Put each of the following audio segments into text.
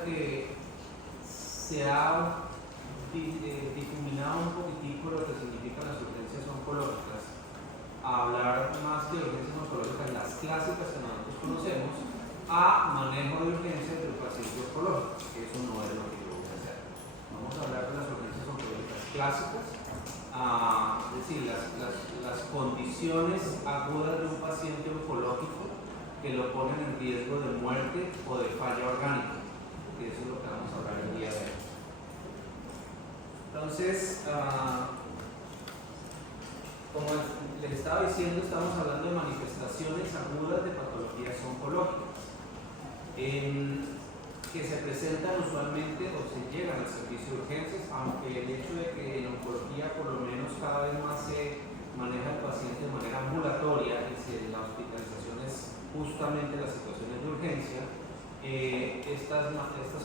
cuenta que se ha difuminado un poquitico lo que significan las urgencias oncológicas, a hablar más de urgencias oncológicas, las clásicas que nosotros conocemos, a manejo de urgencias del paciente oncológico, que eso no es lo que yo voy a hacer. Vamos a hablar de las urgencias oncológicas clásicas, es decir, las condiciones agudas de un paciente oncológico que lo ponen en riesgo de muerte o de falla orgánica, que eso es lo que vamos a hablar el día de hoy. Entonces, como les estaba diciendo, estamos hablando de manifestaciones agudas de patologías oncológicas que se presentan usualmente o se llegan al servicio de urgencias, aunque el hecho de que en oncología por lo menos cada vez más se maneja el paciente de manera ambulatoria y la hospitalización es justamente las situaciones de urgencia, estas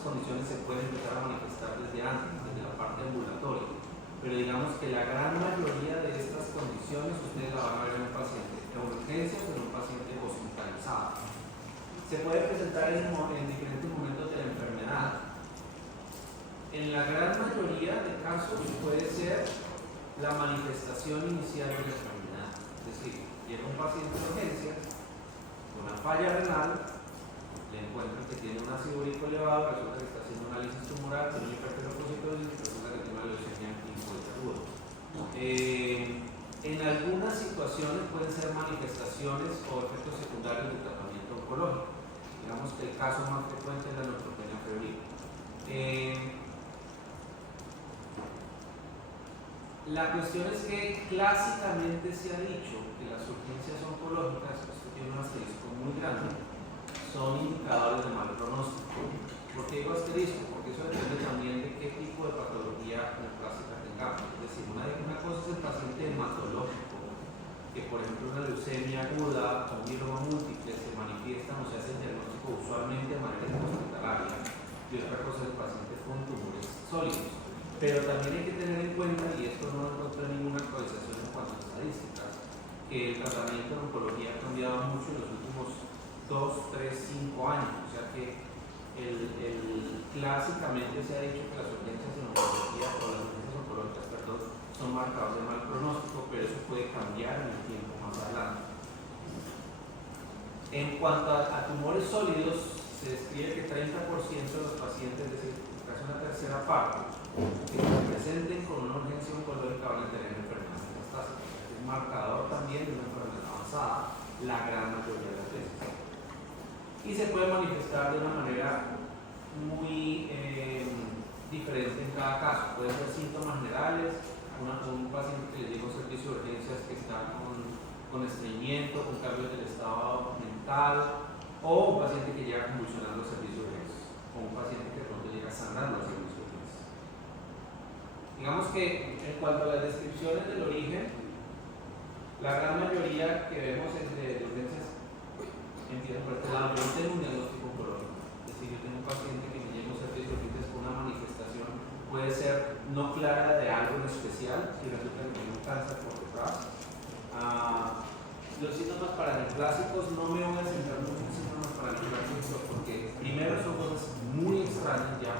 condiciones se pueden empezar a manifestar desde antes, desde la parte ambulatoria. Pero digamos que la gran mayoría de estas condiciones ustedes la van a ver en un paciente de urgencias o en un paciente hospitalizado. Se puede presentar en diferentes momentos de la enfermedad. En la gran mayoría de casos puede ser la manifestación inicial de la enfermedad. Es decir, llega un paciente de urgencias con una falla renal, le encuentran que tiene un ácido úrico elevado, resulta que está haciendo un análisis tumoral, tiene una hiperkeratosis y resulta que tiene una leucemia linfoide aguda. En algunas situaciones pueden ser manifestaciones o efectos secundarios del tratamiento oncológico. Digamos que el caso más frecuente es la neutropenia febril. La cuestión es que clásicamente se ha dicho que las urgencias oncológicas, esto tiene un asterisco muy grande, son indicadores de mal pronóstico. ¿Por qué digo asterisco? Porque eso depende también de qué tipo de patología neoplásica tengamos. Es decir, una cosa es el paciente hematológico, que por ejemplo una leucemia aguda o un mieloma múltiple se manifiesta o se hace el diagnóstico usualmente de manera hospitalaria, y otra cosa es el paciente con tumores sólidos. Pero también hay que tener en cuenta, y esto no encontré ninguna actualización en cuanto a estadísticas, que el tratamiento en oncología ha cambiado mucho en los últimos 2, 3, 5 años. O sea que clásicamente se ha dicho que las urgencias en oncología, o las urgencias oncológicas, perdón, son marcados de mal pronóstico, pero eso puede cambiar en el tiempo más adelante. En cuanto a tumores sólidos, se describe que 30% de los pacientes, es decir, casi una tercera parte, que se presenten con una urgencia oncológica van a tener enfermedades metastásicas. Es un marcador también de una enfermedad avanzada, la gran mayoría de las veces. Y se puede manifestar de una manera muy diferente en cada caso. Pueden ser síntomas generales, un paciente que le llega a un servicio de urgencias que está con estreñimiento, con cambios del estado mental, o un paciente que llega convulsionando al servicio de urgencias, o un paciente que de pronto llega sangrando al servicio de urgencias. Digamos que en cuanto a las descripciones del origen, la gran mayoría que vemos entre urgencias empieza por este lado. Yo no tengo un diagnóstico oncológico, es decir, yo tengo un paciente que me llega a un servicio de urgencias con una manifestación, puede ser no clara de algo en especial, si resulta que tiene un cáncer por detrás. Los síntomas paraneoplásicos, no me voy a centrar mucho en síntomas paraneoplásicos porque primero son cosas muy extrañas ya,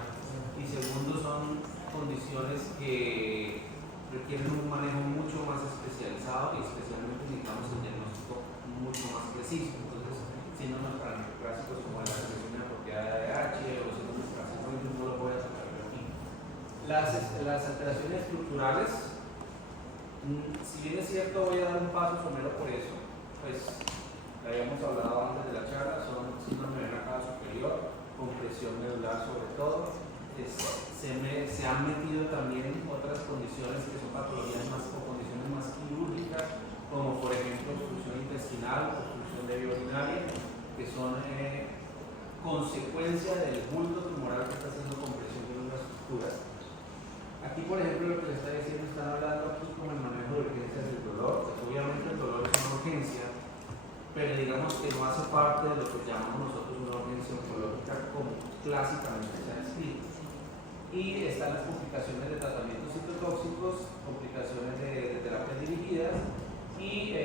y segundo son condiciones que requieren un manejo mucho más especializado y especialmente necesitamos un diagnóstico mucho más preciso. Entonces, síntomas paraneoplásicos como la secreción inapropiada de H o síntomas parasitarios no lo voy a sacar aquí. Las alteraciones estructurales, si bien es cierto, voy a dar un paso somero por eso, pues lo habíamos hablado antes de la charla, son síndrome de la cava superior, compresión medular sobre todo. Se han metido también otras condiciones que son patologías más o condiciones más quirúrgicas, como por ejemplo obstrucción intestinal, obstrucción de vía urinaria, que son consecuencia del bulto tumoral que está haciendo compresión de unas estructuras. Aquí, por ejemplo, lo que les está diciendo, están hablando aquí como el manejo de urgencias del dolor. Pues, obviamente el dolor es una urgencia, pero digamos que no hace parte de lo que llamamos nosotros una urgencia oncológica como clásicamente se ha descrito. Y están las complicaciones de tratamientos citotóxicos, complicaciones de terapias dirigidas, y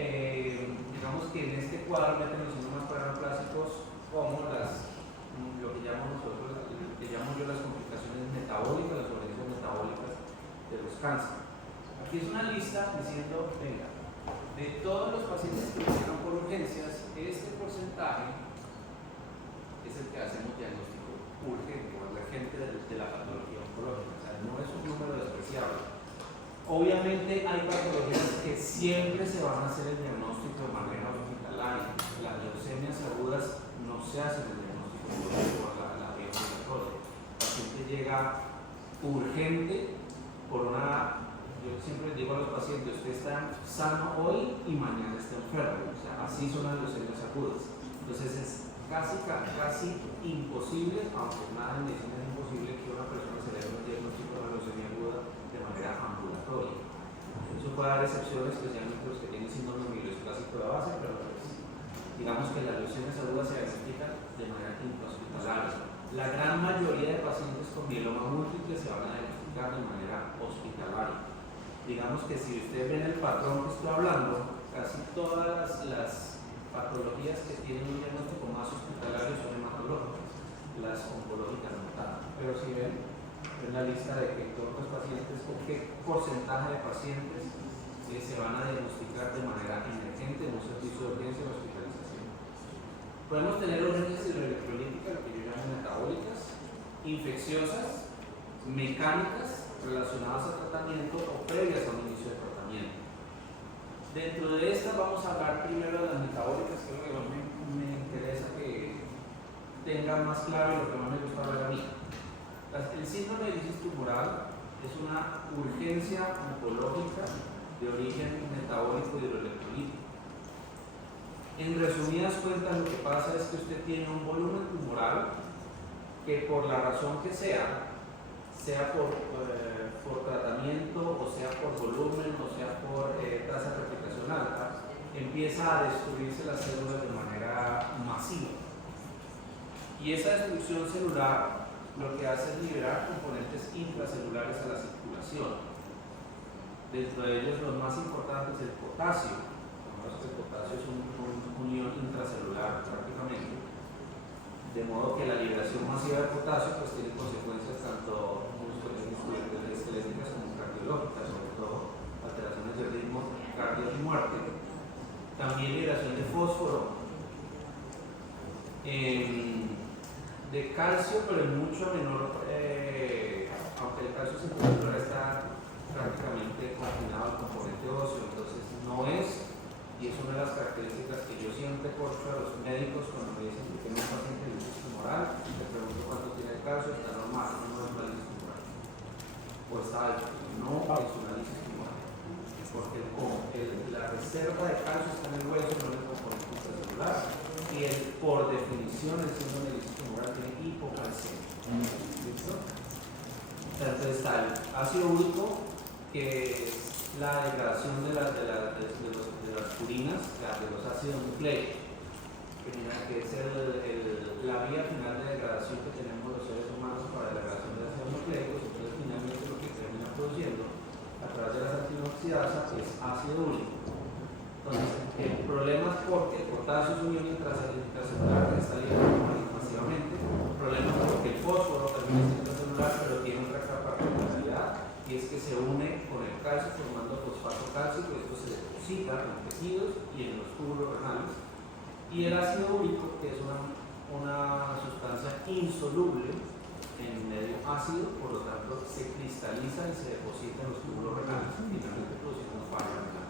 digamos que en este cuadro meten los síntomas paraneoplásicos como lo que llamamos nosotros, que llamamos cáncer. Aquí es una lista diciendo, venga, de todos los pacientes que llegan por urgencias, este porcentaje es el que hacemos diagnóstico urgente o urgente de la patología oncológica. O sea, no es un número despreciable. Obviamente hay patologías que siempre se van a hacer el diagnóstico de manera hospitalaria. Las leucemias agudas no se hacen el diagnóstico por la vía ambulatoria. El paciente llega urgente por una... Yo siempre digo a los pacientes, usted está sano hoy y mañana está enfermo. O sea, así son las leucemias agudas. Entonces es casi imposible, aunque nada en medicina es imposible, que una persona se le dé un diagnóstico de una leucemia aguda de manera ambulatoria. Eso puede dar excepciones, especialmente los que tienen síndrome mieloesplásico de base, pero pues, digamos que las leucemias agudas se diagnostican de manera intrahospitalaria. La gran mayoría de pacientes con mieloma múltiple se van a diagnosticar de manera hospitalaria. Digamos que si usted ve el patrón que estoy hablando, casi todas las patologías que tienen un diagnóstico más hospitalario son hematológicas, las oncológicas no tanto. Pero si ven en la lista de que todos los pacientes, o qué porcentaje de pacientes se van a diagnosticar de manera emergente en un servicio de urgencia o hospitalización. Podemos tener urgencias hidroelectrolíticas, lo que yo llamo metabólicas, infecciosas, mecánicas, relacionadas a tratamiento o previas a un inicio de tratamiento. Dentro de estas vamos a hablar primero de las metabólicas, que es lo que más me interesa que tengan más claro y lo que más me gusta ver a mí. El síndrome de lisis tumoral es una urgencia oncológica de origen metabólico hidroelectrolítico. En resumidas cuentas, lo que pasa es que usted tiene un volumen tumoral que por la razón que sea por tratamiento, o sea por volumen, o sea por tasa de replicación alta, empieza a destruirse las células de manera masiva. Y esa destrucción celular lo que hace es liberar componentes intracelulares a la circulación. Dentro de ellos los más importantes es el potasio. El potasio es un ion intracelular prácticamente. De modo que la liberación masiva de potasio pues tiene consecuencias tanto esqueléticas como cardiológicas, sobre todo alteraciones del ritmo cardíaco y muerte. También liberación de fósforo, de calcio, pero en mucho menor, aunque el calcio sintético está prácticamente confinado al componente óseo, entonces no es, y es una de las características que yo siempre corcho a los médicos cuando me dicen que tengo un paciente de lisis tumoral, le pregunto cuánto tiene el calcio, está normal, no es una lisis tumoral, o está alto, no es una lisis tumoral, porque la reserva de calcio está en el hueso, no en el componente intracelular, y por definición el síndrome de lisis tumoral tiene hipocalcemia. ¿Listo? Entonces está el ácido úrico, que es la degradación de las purinas, de los ácidos nucleicos, que es la vía final de degradación que tenemos los seres humanos para la degradación de ácidos nucleicos. Entonces finalmente lo que termina produciendo a través de las antioxidasas es ácido úrico. Entonces el problema es porque el potasio es un ion intracelular que está liberado masivamente. El problema es porque el fósforo también es intracelular, pero tiene otra particularidad, y es que se une con el calcio formando fosfato cálcico, y esto se deposita en tejidos y en los túbulos renales. Y el ácido úrico, que es una sustancia insoluble en medio ácido, por lo tanto se cristaliza y se deposita en los túbulos renales, finalmente produciendo falla renal.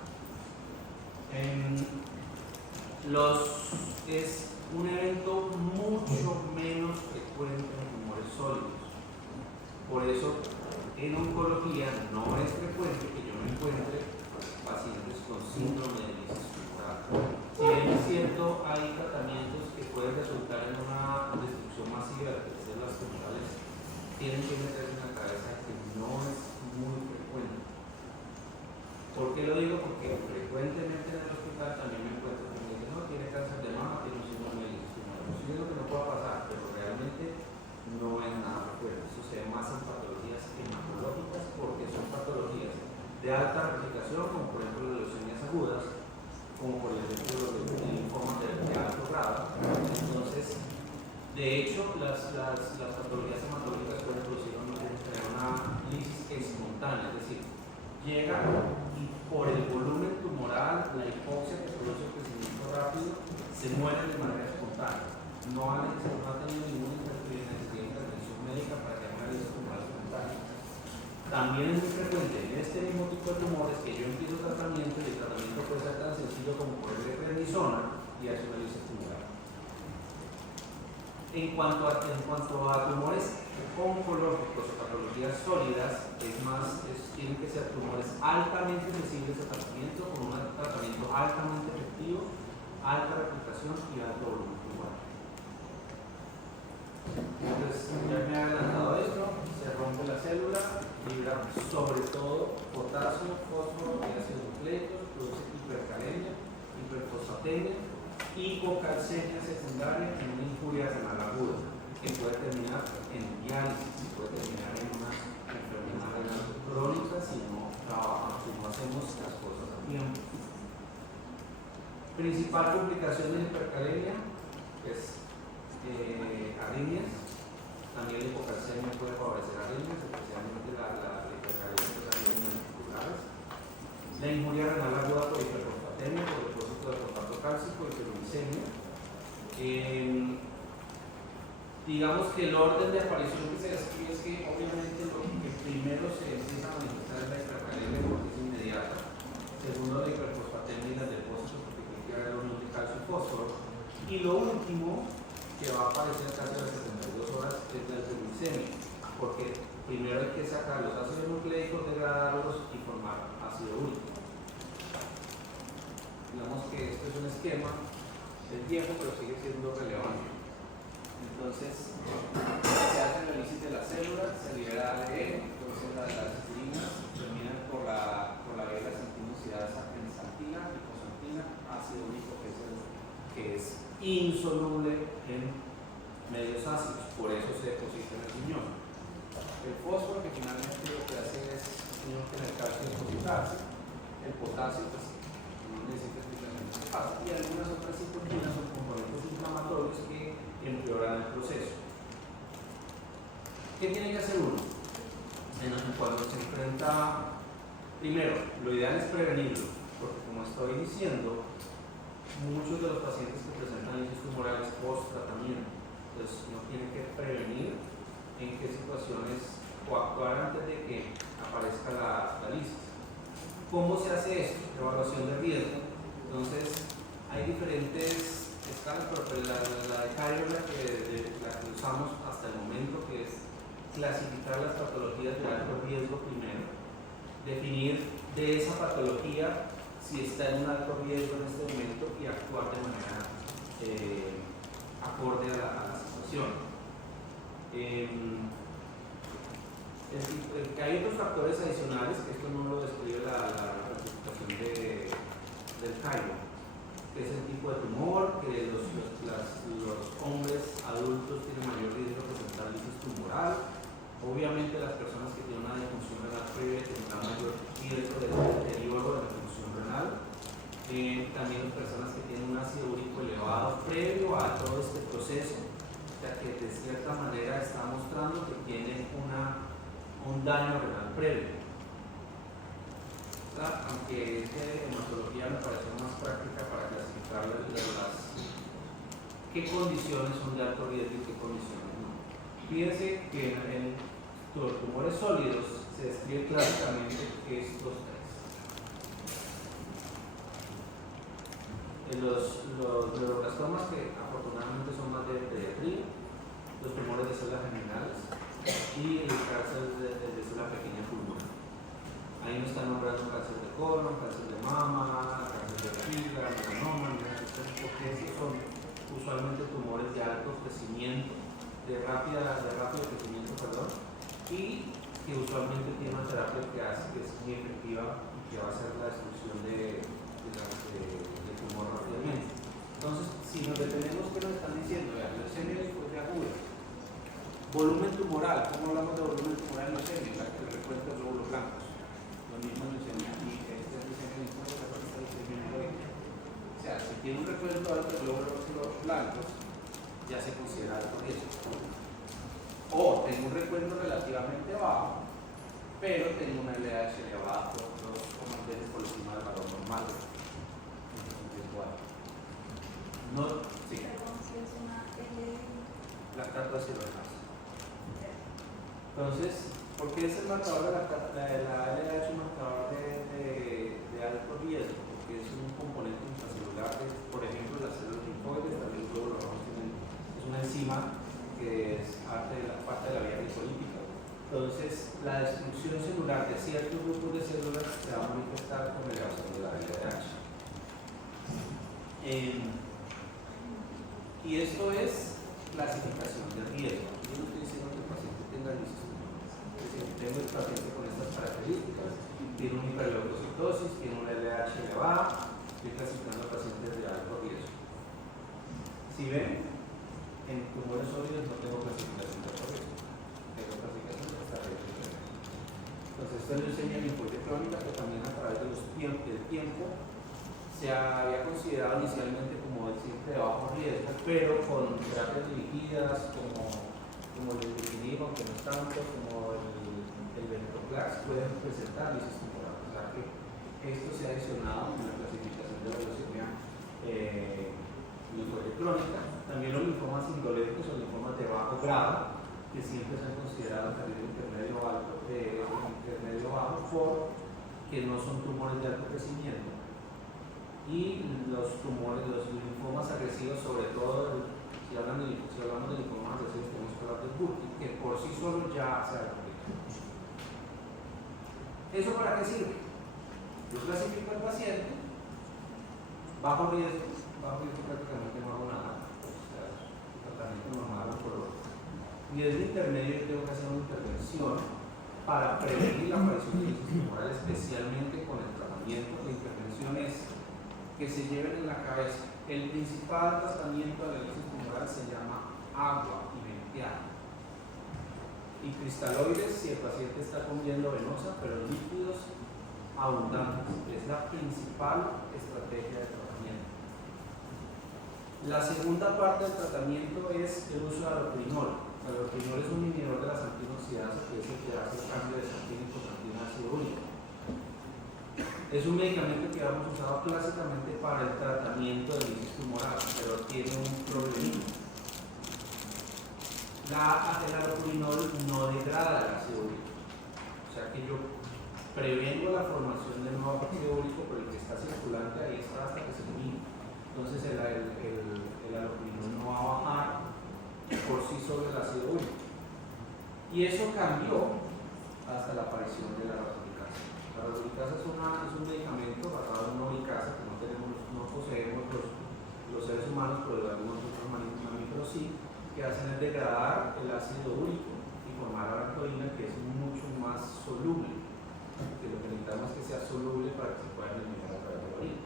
Es un evento mucho menos frecuente en tumores sólidos. Por eso en oncología no es frecuente que yo me encuentre pacientes con síndrome de lisis tumoral. Si bien es cierto, hay tratamientos que pueden resultar en una destrucción masiva de células tumorales, tienen que meterse en la cabeza que no es muy frecuente. ¿Por qué lo digo? Porque frecuentemente en el hospital también me encuentro con gente que no tiene cáncer de mama, tiene un síndrome de lisis tumoral. No es lo que no pueda pasar, pero realmente no es nada frecuente. Eso se ve más en patologías hematológicas, porque son patologías de alta replicación, como por ejemplo las leucemias agudas, como por ejemplo los linfomas de alto grado. Entonces, de hecho, las patologías hematológicas pueden producir una lisis espontánea, es decir, llega y por el volumen tumoral, la hipoxia que produce el crecimiento rápido, se mueren de manera espontánea. No ha tenido ninguna necesidad de intervención médica para que haya una lesión tumoral espontánea. También es muy frecuente en este mismo tipo de tumores que yo empiezo tratamiento y el tratamiento puede ser tan sencillo como ponerle prednisona y hacer una lesión tumoral. En cuanto a tumores oncológicos o patologías sólidas, tienen que ser tumores altamente sensibles al tratamiento, con un tratamiento altamente efectivo, alta replicación y alto volumen tumoral. Entonces, ya me he adelantado esto, se rompe la célula, libra sobre todo potasio, fósforo y ácidos nucleicos, produce hipercalemia, hiperfosfatemia, hipocalcemia secundaria en una injuria renal aguda, que puede terminar en diálisis, puede terminar en una enfermedad renal crónica si no trabajamos, si no hacemos las cosas a tiempo. Principal complicación de la hipercalemia es arritmias. También la hipocalcemia puede favorecer arritmias, especialmente la hipercalemia de arritmias ventriculares. La injuria renal aguda por hiperfosfatemia, por depósito de fosfato cálcico y hiperuricemia. Digamos que el orden de aparición que se describe es que obviamente lo que primero se empieza a manifestar es la hipercalemia porque es inmediata. Segundo, la hiperfosfatemia y los depósitos porque tiene que haber la unión de calcio y fósforo. Y lo último que va a aparecer casi a las 72 horas es la hiperuricemia, porque primero hay que sacar los ácidos nucleicos, degradarlos y formar ácido úrico. Digamos que esto es un esquema, es viejo pero sigue siendo relevante. Entonces, se hace el análisis de la célula, se libera ADN, entonces las citirinas terminan por la vía de la santina, liposantina, ácido úrico que es insoluble en medios ácidos, por eso se deposita en el riñón. El fósforo, que finalmente lo que hace es que el calcio depositarse, el potasio, pues no necesita explicación de qué pasa, y algunas otras citoquinas son componentes inflamatorios que empeoran el proceso. ¿Qué tiene que hacer uno? Cuando se enfrenta, primero, lo ideal es prevenirlo, porque como estoy diciendo, muchos de los pacientes que presentan lesión tumorales post-tratamiento, entonces uno tiene que prevenir en qué situaciones o actuar antes de que aparezca la lisis. ¿Cómo se hace esto? Evaluación de riesgo. Entonces, hay diferentes escalas, pero la de Cairo la que usamos hasta el momento, que es clasificar las patologías de alto riesgo primero, definir de esa patología si está en un alto riesgo en este momento y actuar de manera acorde a la situación. Hay otros factores adicionales, que esto no lo describe la clasificación del Cairo, que es el tipo de tumor, que los hombres adultos tienen mayor riesgo de presentar lisis tumoral. Obviamente las personas que tienen una disfunción renal previa tendrán mayor riesgo de deterioro de la función renal. También las personas que tienen un ácido úrico elevado previo a todo este proceso, o sea que de cierta manera está mostrando que tienen un daño renal previo. Aunque esta hematología me parece más práctica para clasificar qué condiciones son de alto riesgo y qué condiciones no. Fíjense que en los tumores sólidos se describe clásicamente estos tres. Los neuroblastomas, que afortunadamente son más de pediatría, los tumores de células germinales y el cáncer de célula pequeña pulmonar. Ahí nos están nombrando cáncer de colon, cáncer de mama, cáncer de vejiga, melanoma, porque esos son usualmente tumores de alto crecimiento, de rápido crecimiento, y que usualmente tienen una terapia que es muy efectiva y que va a hacer la destrucción del tumor rápidamente. Entonces, si nos detenemos, ¿qué nos están diciendo? Leucemia linfótica aguda. Volumen tumoral. ¿Cómo hablamos de volumen tumoral en leucemia? El recuento de glóbulos blancos. Lo mismo en leucemia y leucemia linfótica porque está disminuyendo. O sea, si tiene un recuento alto de glóbulos blancos, ya se considera alto riesgo. O tengo un recuento relativamente bajo, pero tengo una LDH elevada por 2,3 veces por encima del valor normal. No, sí. Lactato acidorenasa. Entonces, ¿por qué es el marcador de la LDH un marcador de alto riesgo? Porque es un componente intracelular, por ejemplo, las células linfoides, también el glóbulo rojo es una enzima que es parte de la vía lipolipídica. Entonces, la destrucción celular de ciertos grupos de células se va a manifestar con elevación de la LDH. Y esto es clasificación de riesgo. Yo no estoy diciendo que el paciente tenga listos. Es decir, tengo el paciente con estas características, tiene una hiperleucocitosis, tiene una LDH elevada, estoy clasificando a pacientes de alto riesgo. Si ven, en tumores sólidos no tengo clasificación de alto riesgo, tengo clasificación de esta riesgo. Entonces, esto nos enseña la linfoide crónica que también a través del tiempo se había considerado inicialmente como siempre de bajo riesgo, pero con terapias dirigidas como el definitivo, aunque no es tanto, como el venetoclax, pueden presentar lisis tumorales. O sea que esto se ha adicionado en la clasificación de la leucemia linfoide crónica. También los linfomas indolentes o linfomas de bajo grado, que siempre se han considerado carril intermedio alto, intermedio bajo, porque no son tumores de alto crecimiento. Y los tumores, los linfomas agresivos, sobre todo, si hablamos de linfomas agresivos, tenemos que hablar de Burkitt, que por sí solo ya se ha replicado. ¿Eso para qué sirve? Yo clasifico al paciente, bajo riesgo prácticamente no hago nada, o sea, el tratamiento normal o color. Y desde intermedio yo tengo que hacer una intervención para prevenir la aparición de lisis tumoral, especialmente con el tratamiento. La intervención es que se lleven en la cabeza. El principal tratamiento de la lisis tumoral se llama agua y venteado. Y cristaloides si el paciente está comiendo venosa, pero líquidos abundantes. Es la principal estrategia de tratamiento. La segunda parte del tratamiento es el uso de allopurinol. El allopurinol es un inhibidor de las antioxidantes que es el que hace el cambio de sanguíneo en ácido úrico. Es un medicamento que hemos usado clásicamente para el tratamiento de lisis tumoral, pero tiene un problema. El allopurinol no degrada el ácido úrico. O sea que yo prevengo la formación de nuevo ácido úrico, pero el que está circulante ahí está hasta que se elimine. Entonces el allopurinol no va a bajar por sí solo el ácido úrico. Y eso cambió hasta la aparición de la radicasa. La radicasa es un medicamento basado en una uricasa que no poseemos los seres humanos, pero algunos otros mamíferos sí, que hacen es degradar el ácido úrico y formar la lactoína, que es mucho más soluble. Que lo que necesitamos es que sea soluble para que se pueda eliminar a través de la orina.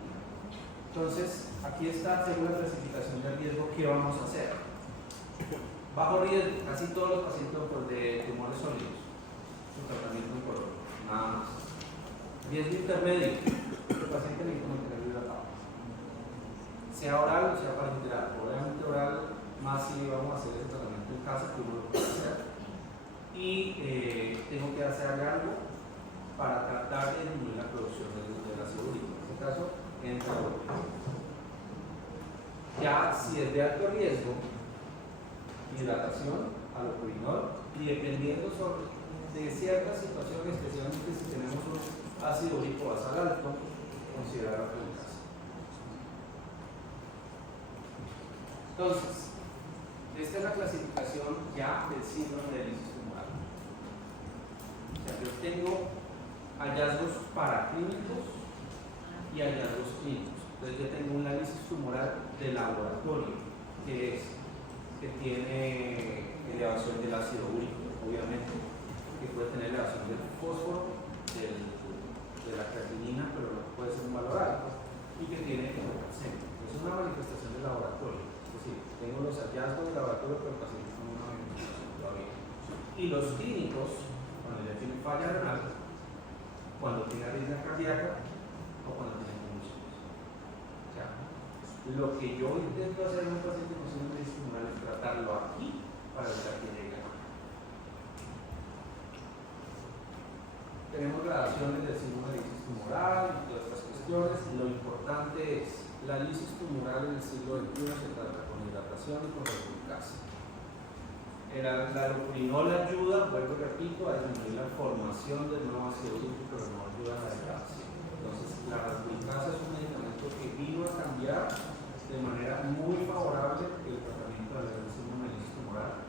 Entonces, aquí está, según la clasificación de riesgo, ¿qué vamos a hacer? Bajo riesgo, casi todos los pacientes de tumores sólidos, su tratamiento en color, nada más. Riesgo intermedio, el paciente necesita mantenerlo hidratado. Sea oral o sea parenteral. Obviamente oral, más si vamos a hacer ese tratamiento en casa, que uno lo puede hacer. Y tengo que hacer algo para tratar de disminuir la producción del ácido úrico. En este caso, entra ya si es de alto riesgo, hidratación, allopurinol, y dependiendo de ciertas situaciones, especialmente si tenemos un ácido úrico basal alto, considerar la predicasa. Entonces, esta es la clasificación ya del síndrome de lisis tumoral. O sea, yo tengo hallazgos paraclínicos y hallazgos clínicos. Entonces yo tengo una lisis tumoral de laboratorio, que tiene elevación del ácido úrico, obviamente, que puede tener elevación del fósforo, de la creatinina, pero no puede ser un valor alto, y que tiene hemocalcemia. Es una manifestación del laboratorio. Es decir, tengo los hallazgos del laboratorio, pero el paciente con una manifestación todavía. Y los clínicos, cuando ya tiene falla renal, cuando tiene arritmia cardíaca o cuando tiene convulsiones. O sea, lo que yo intento hacer en un paciente con síndrome de lisis tumoral es tratarlo aquí para evitar que llegue a implicaciones del síndrome de lisis tumoral y todas estas cuestiones. Lo importante es, la lisis tumoral en el siglo XXI se trata con hidratación y con reductasa. La alopurinol ayuda, vuelvo y repito, a disminuir la formación del nuevo ácido úrico, pero no ayuda a la degradación. Entonces, la reductasa es un medicamento que vino a cambiar de manera muy favorable el tratamiento del síndrome de lisis tumoral,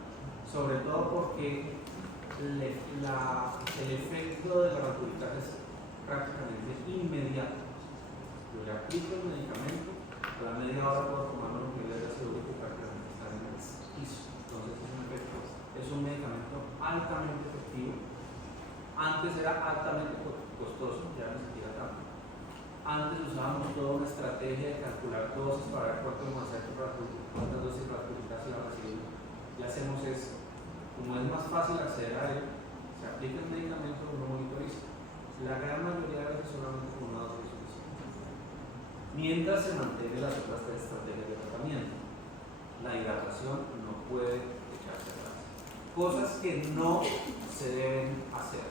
sobre todo porque el efecto de la reductasa es prácticamente inmediato. Yo le aplico el medicamento, a la media hora puedo tomar los niveles de ácido úrico y prácticamente están en el piso. Entonces es un medicamento altamente efectivo. Antes era altamente costoso, ya no se tira tanto. Antes usábamos toda una estrategia de calcular dosis para ver cuántas dosis de reductasa iba a recibir. Ya hacemos eso. Como es más fácil acceder a él, se aplica el medicamento, uno monitoriza. La gran mayoría de veces solamente con una dosis suficiente. Mientras se mantiene las otras tres estrategias de tratamiento. La hidratación no puede echarse atrás. Cosas que no se deben hacer.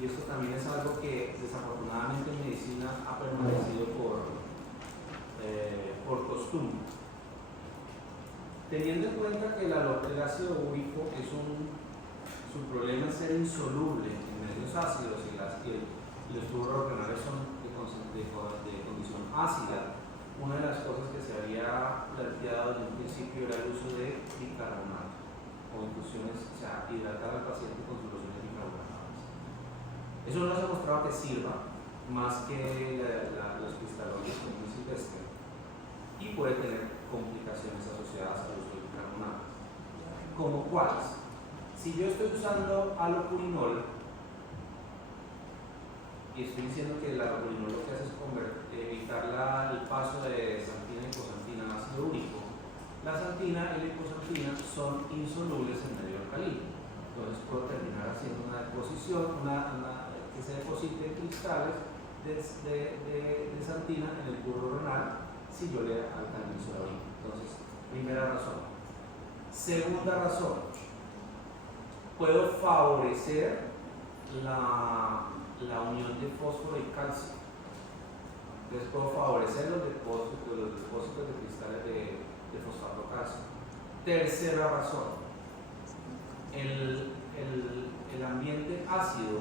Y esto también es algo que desafortunadamente en medicina ha permanecido por costumbre. Teniendo en cuenta que el ácido úrico su problema es ser insoluble en medios ácidos y los tubos renales son de condición ácida, una de las cosas que se había planteado desde un principio era el uso de bicarbonato o infusiones, o sea, hidratar al paciente con soluciones bicarbonadas. Eso no se ha mostrado que sirva más que los cristaloides como un silvestre y puede tener complicaciones asociadas al uso del bicarbonato. ¿Como cuáles? Si yo estoy usando alopurinol y estoy diciendo que el alopurinol lo que hace es evitar el paso de xantina y hipoxantina al ácido úrico, la xantina y la hipoxantina son insolubles en medio alcalino. Entonces puedo terminar haciendo una deposición, que se deposite cristales de xantina en el curro renal si yo le alcalinizo la orina. Entonces, primera razón. Segunda razón, puedo favorecer la unión de fósforo y calcio. Entonces puedo favorecer los depósitos de cristales de fosfato calcio. Tercera razón, el ambiente ácido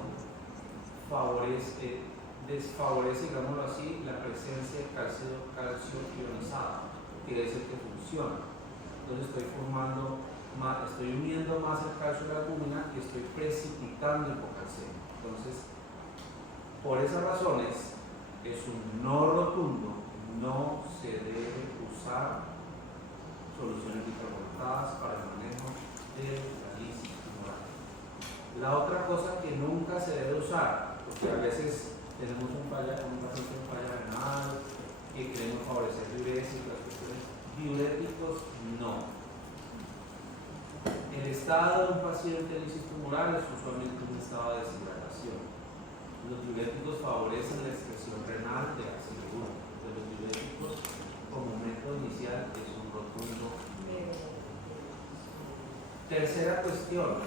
desfavorece, digámoslo así, la presencia de calcio ionizado, que es el que funciona. Entonces estoy uniendo más el calcio a la albúmina y estoy precipitando el hipocalcemia. Entonces, por esas razones, es un no rotundo, no se debe usar soluciones bicarbonadas para el manejo de la lisis tumoral. La otra cosa que nunca se debe usar, porque a veces tenemos un paciente con falla renal, que queremos favorecer diuresis, las cuestiones diuréticos, no. El estado de un paciente de lisis tumoral es usualmente un estado de deshidratación. Los diuréticos favorecen la excreción renal de ácido úrico. De los diuréticos, como método inicial, es un rotundo no. Tercera cuestión,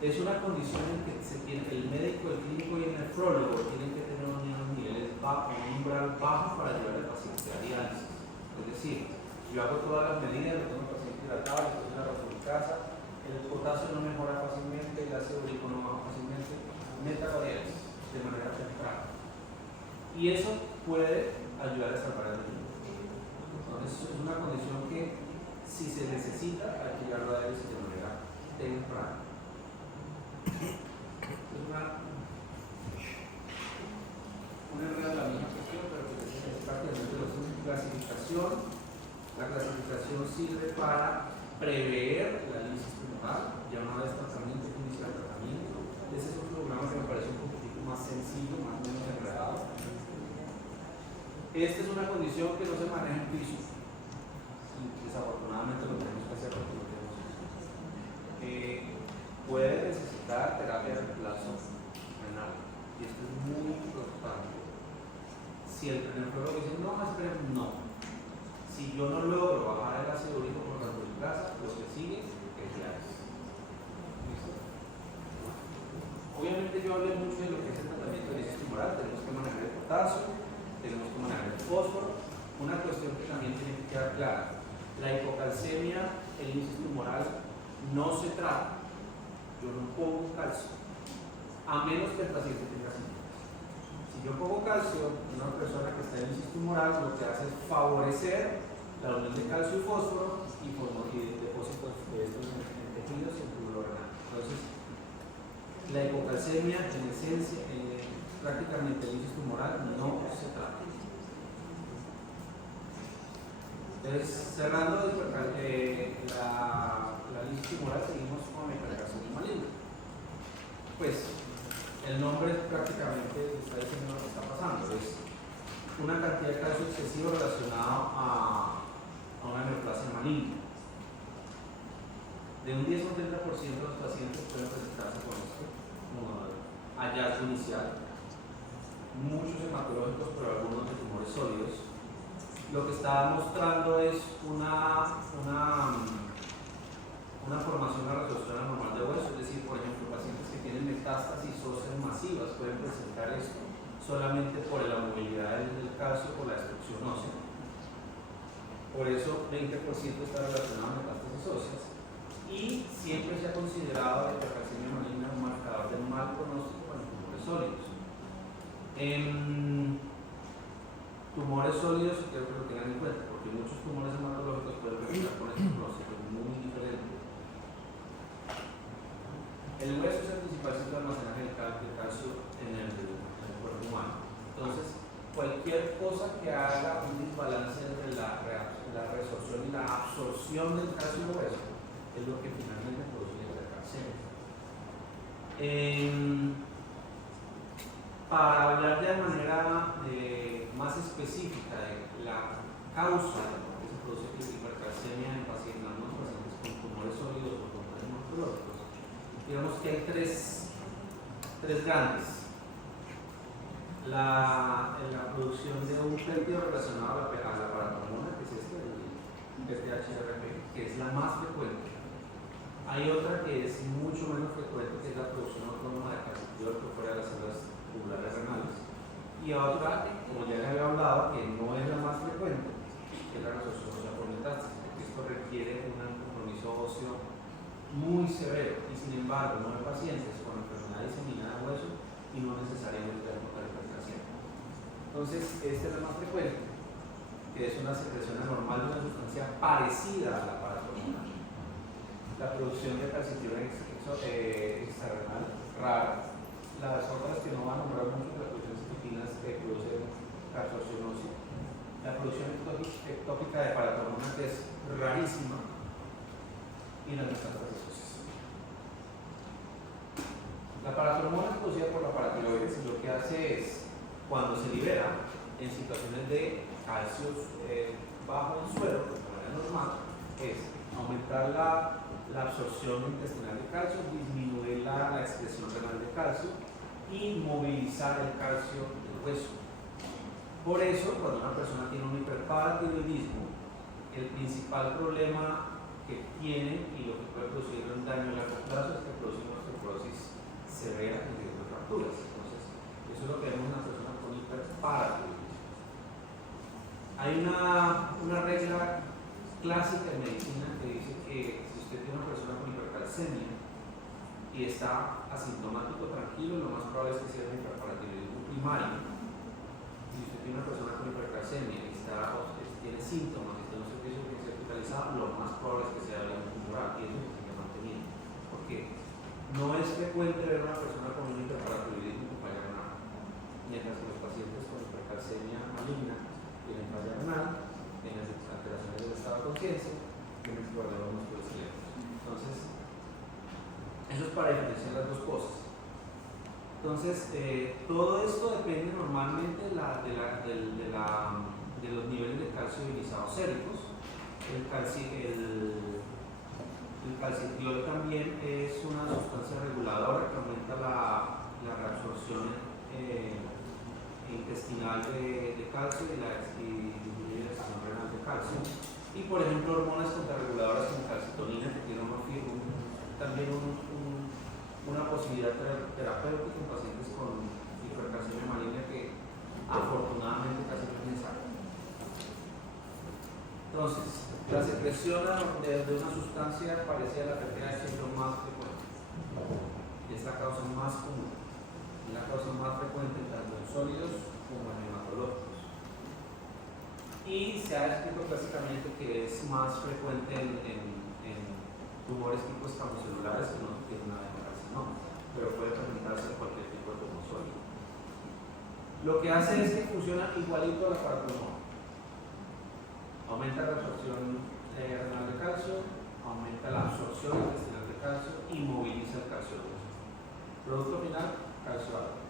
es una condición en que el médico, el clínico y el nefrólogo tienen que tener unos niveles bajos, un umbral bajo para ayudar al paciente a diálisis. Es decir, yo hago todas las medidas, lo tengo el paciente hidratado, le estoy en la reductasa, el potasio no mejora fácilmente, el ácido úrico no baja fácilmente, métalo a diálisis de manera temprana. Y eso puede ayudar a salvar el niño. Entonces, es una condición que, si se necesita, hay que llevarlo a diálisis de manera temprana. Es una enredo de la misma cuestión, pero que es prácticamente lo mismo. Clasificación. La clasificación sirve para prever la lisis tumoral, ya una vez tratamiento, inicio del tratamiento. Ese es un programa que me parece un poquitico más sencillo, más menos enredado. Esta es una condición que no se maneja en piso. Y desafortunadamente lo tenemos que hacer porque lo tenemos. Puede necesitar terapia de reemplazo renal. Y esto es muy importante. Si el nefrólogo dice, no, esperen, no. Si yo no logro bajar el ácido úrico con la reductasa, lo que sigue es diálisis. ¿Listo? Obviamente yo hablé mucho de lo que es el tratamiento de lisis tumoral. Tenemos que manejar el potasio, tenemos que manejar el fósforo. Una cuestión que también tiene que quedar clara: la hipocalcemia, el lisis tumoral, no se trata. Yo no pongo calcio, a menos que el paciente tenga síntomas. Si yo pongo calcio en una persona que está en lisis tumoral, lo que hace es favorecer la unión de calcio y fósforo y depósitos de estos en tejidos y en túbulo renal. Entonces, la hipocalcemia, en esencia, prácticamente el lisis tumoral, no se trata. Entonces, cerrando la lisis tumoral, seguimos con la hipercalcemia maligna. Pues, el nombre prácticamente está diciendo lo que está pasando. Es una cantidad de calcio excesivo relacionado a una neoplasia maligna. De un 10 o un 30% de los pacientes pueden presentarse con esto como hallazgo inicial. Muchos hematológicos, pero algunos de tumores sólidos. Lo que está mostrando es una formación de la resorción anormal de hueso, es decir, por ejemplo, pacientes que tienen metástasis óseas masivas pueden presentar esto solamente por la movilidad del calcio o la destrucción ósea. Por eso 20% está relacionado a metástasis óseas, y siempre se ha considerado la hipercalcemia maligna un marcador de mal pronóstico para los tumores sólidos. En tumores sólidos quiero que lo tengan en cuenta, porque muchos tumores hematológicos pueden presentar con este pronóstico muy diferente. El hueso es el principal centro de almacenaje de calcio en el cuerpo humano. Entonces, cualquier cosa que haga un desbalance entre la resorción y la absorción del calcio en el hueso es lo que finalmente produce la hipercalcemia. Para hablar de manera más específica de la causa de por qué se produce hipercalcemia en algunos pacientes con tumores sólidos o tumores hematológicos, digamos que hay tres grandes. La producción de un péptido relacionado a la paratormona, que es el THRP, que es la más frecuente. Hay otra que es mucho menos frecuente, que es la producción autónoma de calcitriol por fuera de las células tubulares renales. Y otra, como ya les había hablado, que no es la más frecuente, que es la resorción ósea por metástasis, porque esto requiere un compromiso óseo muy severo, y sin embargo no hay pacientes con enfermedad diseminada de hueso y no necesariamente hay hipercalcemia. Entonces, esta es la más frecuente, que es una secreción anormal de una sustancia parecida a la paratormona. La producción de calcitriol extrarrenal rara. Las otras que no van a nombrar mucho, las producciones citocinas que producen absorción ósea. La producción ectópica de paratormona, que es rarísima, y las metástasis óseas. La paratormona es producida por la paratiroides, y lo que hace es, cuando se libera en situaciones de calcio bajo en suelo, de manera normal, es aumentar la absorción intestinal de calcio, disminuir la excreción renal de calcio y movilizar el calcio del hueso. Por eso, cuando una persona tiene un hiperparatiroidismo, el principal problema que tiene y lo que puede producir un daño a largo plazo es que produce una osteoporosis severa y de fracturas. Entonces, eso es lo que vemos en una persona con hiperparatiroidismo. Hay una regla clásica en medicina que dice que si usted tiene una persona con hipercalcemia y está asintomático tranquilo, lo más probable es que sea un hiperparatiroidismo primario. Si usted tiene una persona con hipercalcemia y tiene síntomas y está en un servicio de urgencia hospitalizado, lo más probable es que sea un tumoral, y eso se sigue manteniendo. Porque no es frecuente ver a una persona con un hiperparatiroidismo con falla renal, mientras que los pacientes con hipercalcemia maligna tienen falla renal, tienen alteraciones del estado de conciencia, tienen problemas musculoesqueléticos. Entonces, eso es para diferenciar las dos cosas. Entonces, todo esto depende normalmente de los niveles de calcio ionizado séricos. El calcitriol también es una sustancia reguladora que aumenta la reabsorción intestinal de calcio y disminuye la excreción renal de calcio. Y por ejemplo, hormonas contrarreguladoras como calcitonina, que tienen también una posibilidad toxicidad terapéutica en pacientes con hipercalcemia maligna que afortunadamente casi no es necesario. Entonces, la secreción de una sustancia parecida a la PTH es lo más frecuente. Es la causa más común. Es la causa más frecuente tanto en sólidos como en hematológicos. Y se ha descrito básicamente que es más frecuente en tumores tipo escamocelulares que no tienen nada de carcinoma, pero puede presentarse en cualquier tipo de tumor sólido. Lo que hace es que funciona igualito a la paratonoma. Aumenta la absorción renal de calcio, aumenta la absorción intestinal de calcio y moviliza el calcio. Producto final, calcio alto.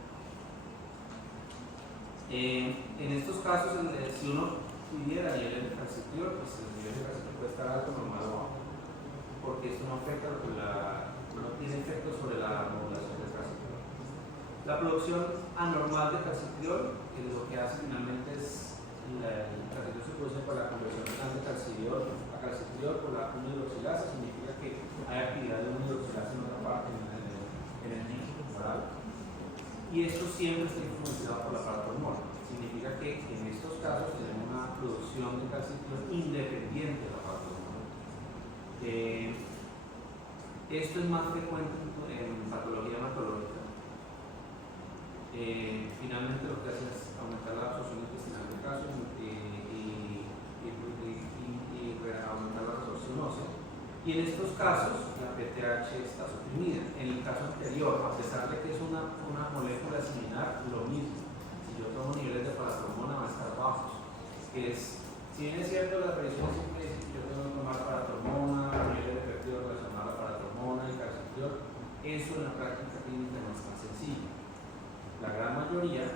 En estos casos, si uno pidiera niveles de calcitriol, pues el nivel de calcitriol puede estar alto, normal o bajo, porque esto no afecta, no tiene efecto sobre la modulación del calcitriol. La producción anormal de calcitriol, que lo que hace finalmente es el calcitriol se produce por la conversión renal de calcitriol a calcitriol por la 1-hidroxilasa, significa que hay actividad de 1-hidroxilasa en otra parte en el nicho tumoral, y esto siempre está influenciado por la paratormona. Significa que en estos casos tenemos una producción de calcitriol independiente de la paratormona. Esto es más frecuente en patología hematológica. Finalmente lo que hace es aumentar la absorción intestinal de calcio y aumentar la absorción ósea. Y en estos casos la PTH está suprimida. En el caso anterior, a pesar de que es una molécula similar, lo mismo. Si yo tomo niveles de paratormona van a estar bajos. Que es, si bien es cierto, la revisión siempre dice que yo tengo que tomar paratormona, niveles de efectivo relacionado a la paratormona y calcitriol, eso en la práctica clínica no es tan sencillo. La gran mayoría,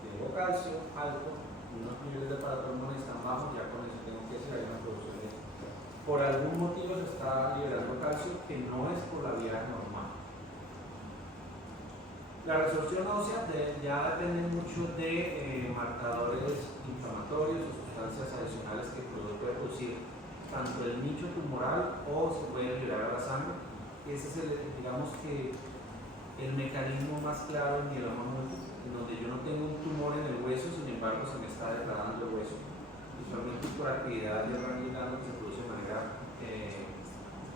tengo calcio alto, unos niveles de paratormona están bajos, ya con eso tengo que decir hay una producción de. Por algún motivo se está liberando calcio que no es por la vía normal. La resorción ósea ya depende mucho de marcadores inflamatorios o sustancias adicionales que puede producir tanto el nicho tumoral o se puede liberar a la sangre. Ese es digamos que el mecanismo más claro en mieloma múltiple, en donde yo no tengo un tumor en el hueso, sin embargo se me está degradando el hueso. Usualmente por actividad de ranguilano que se produce de manera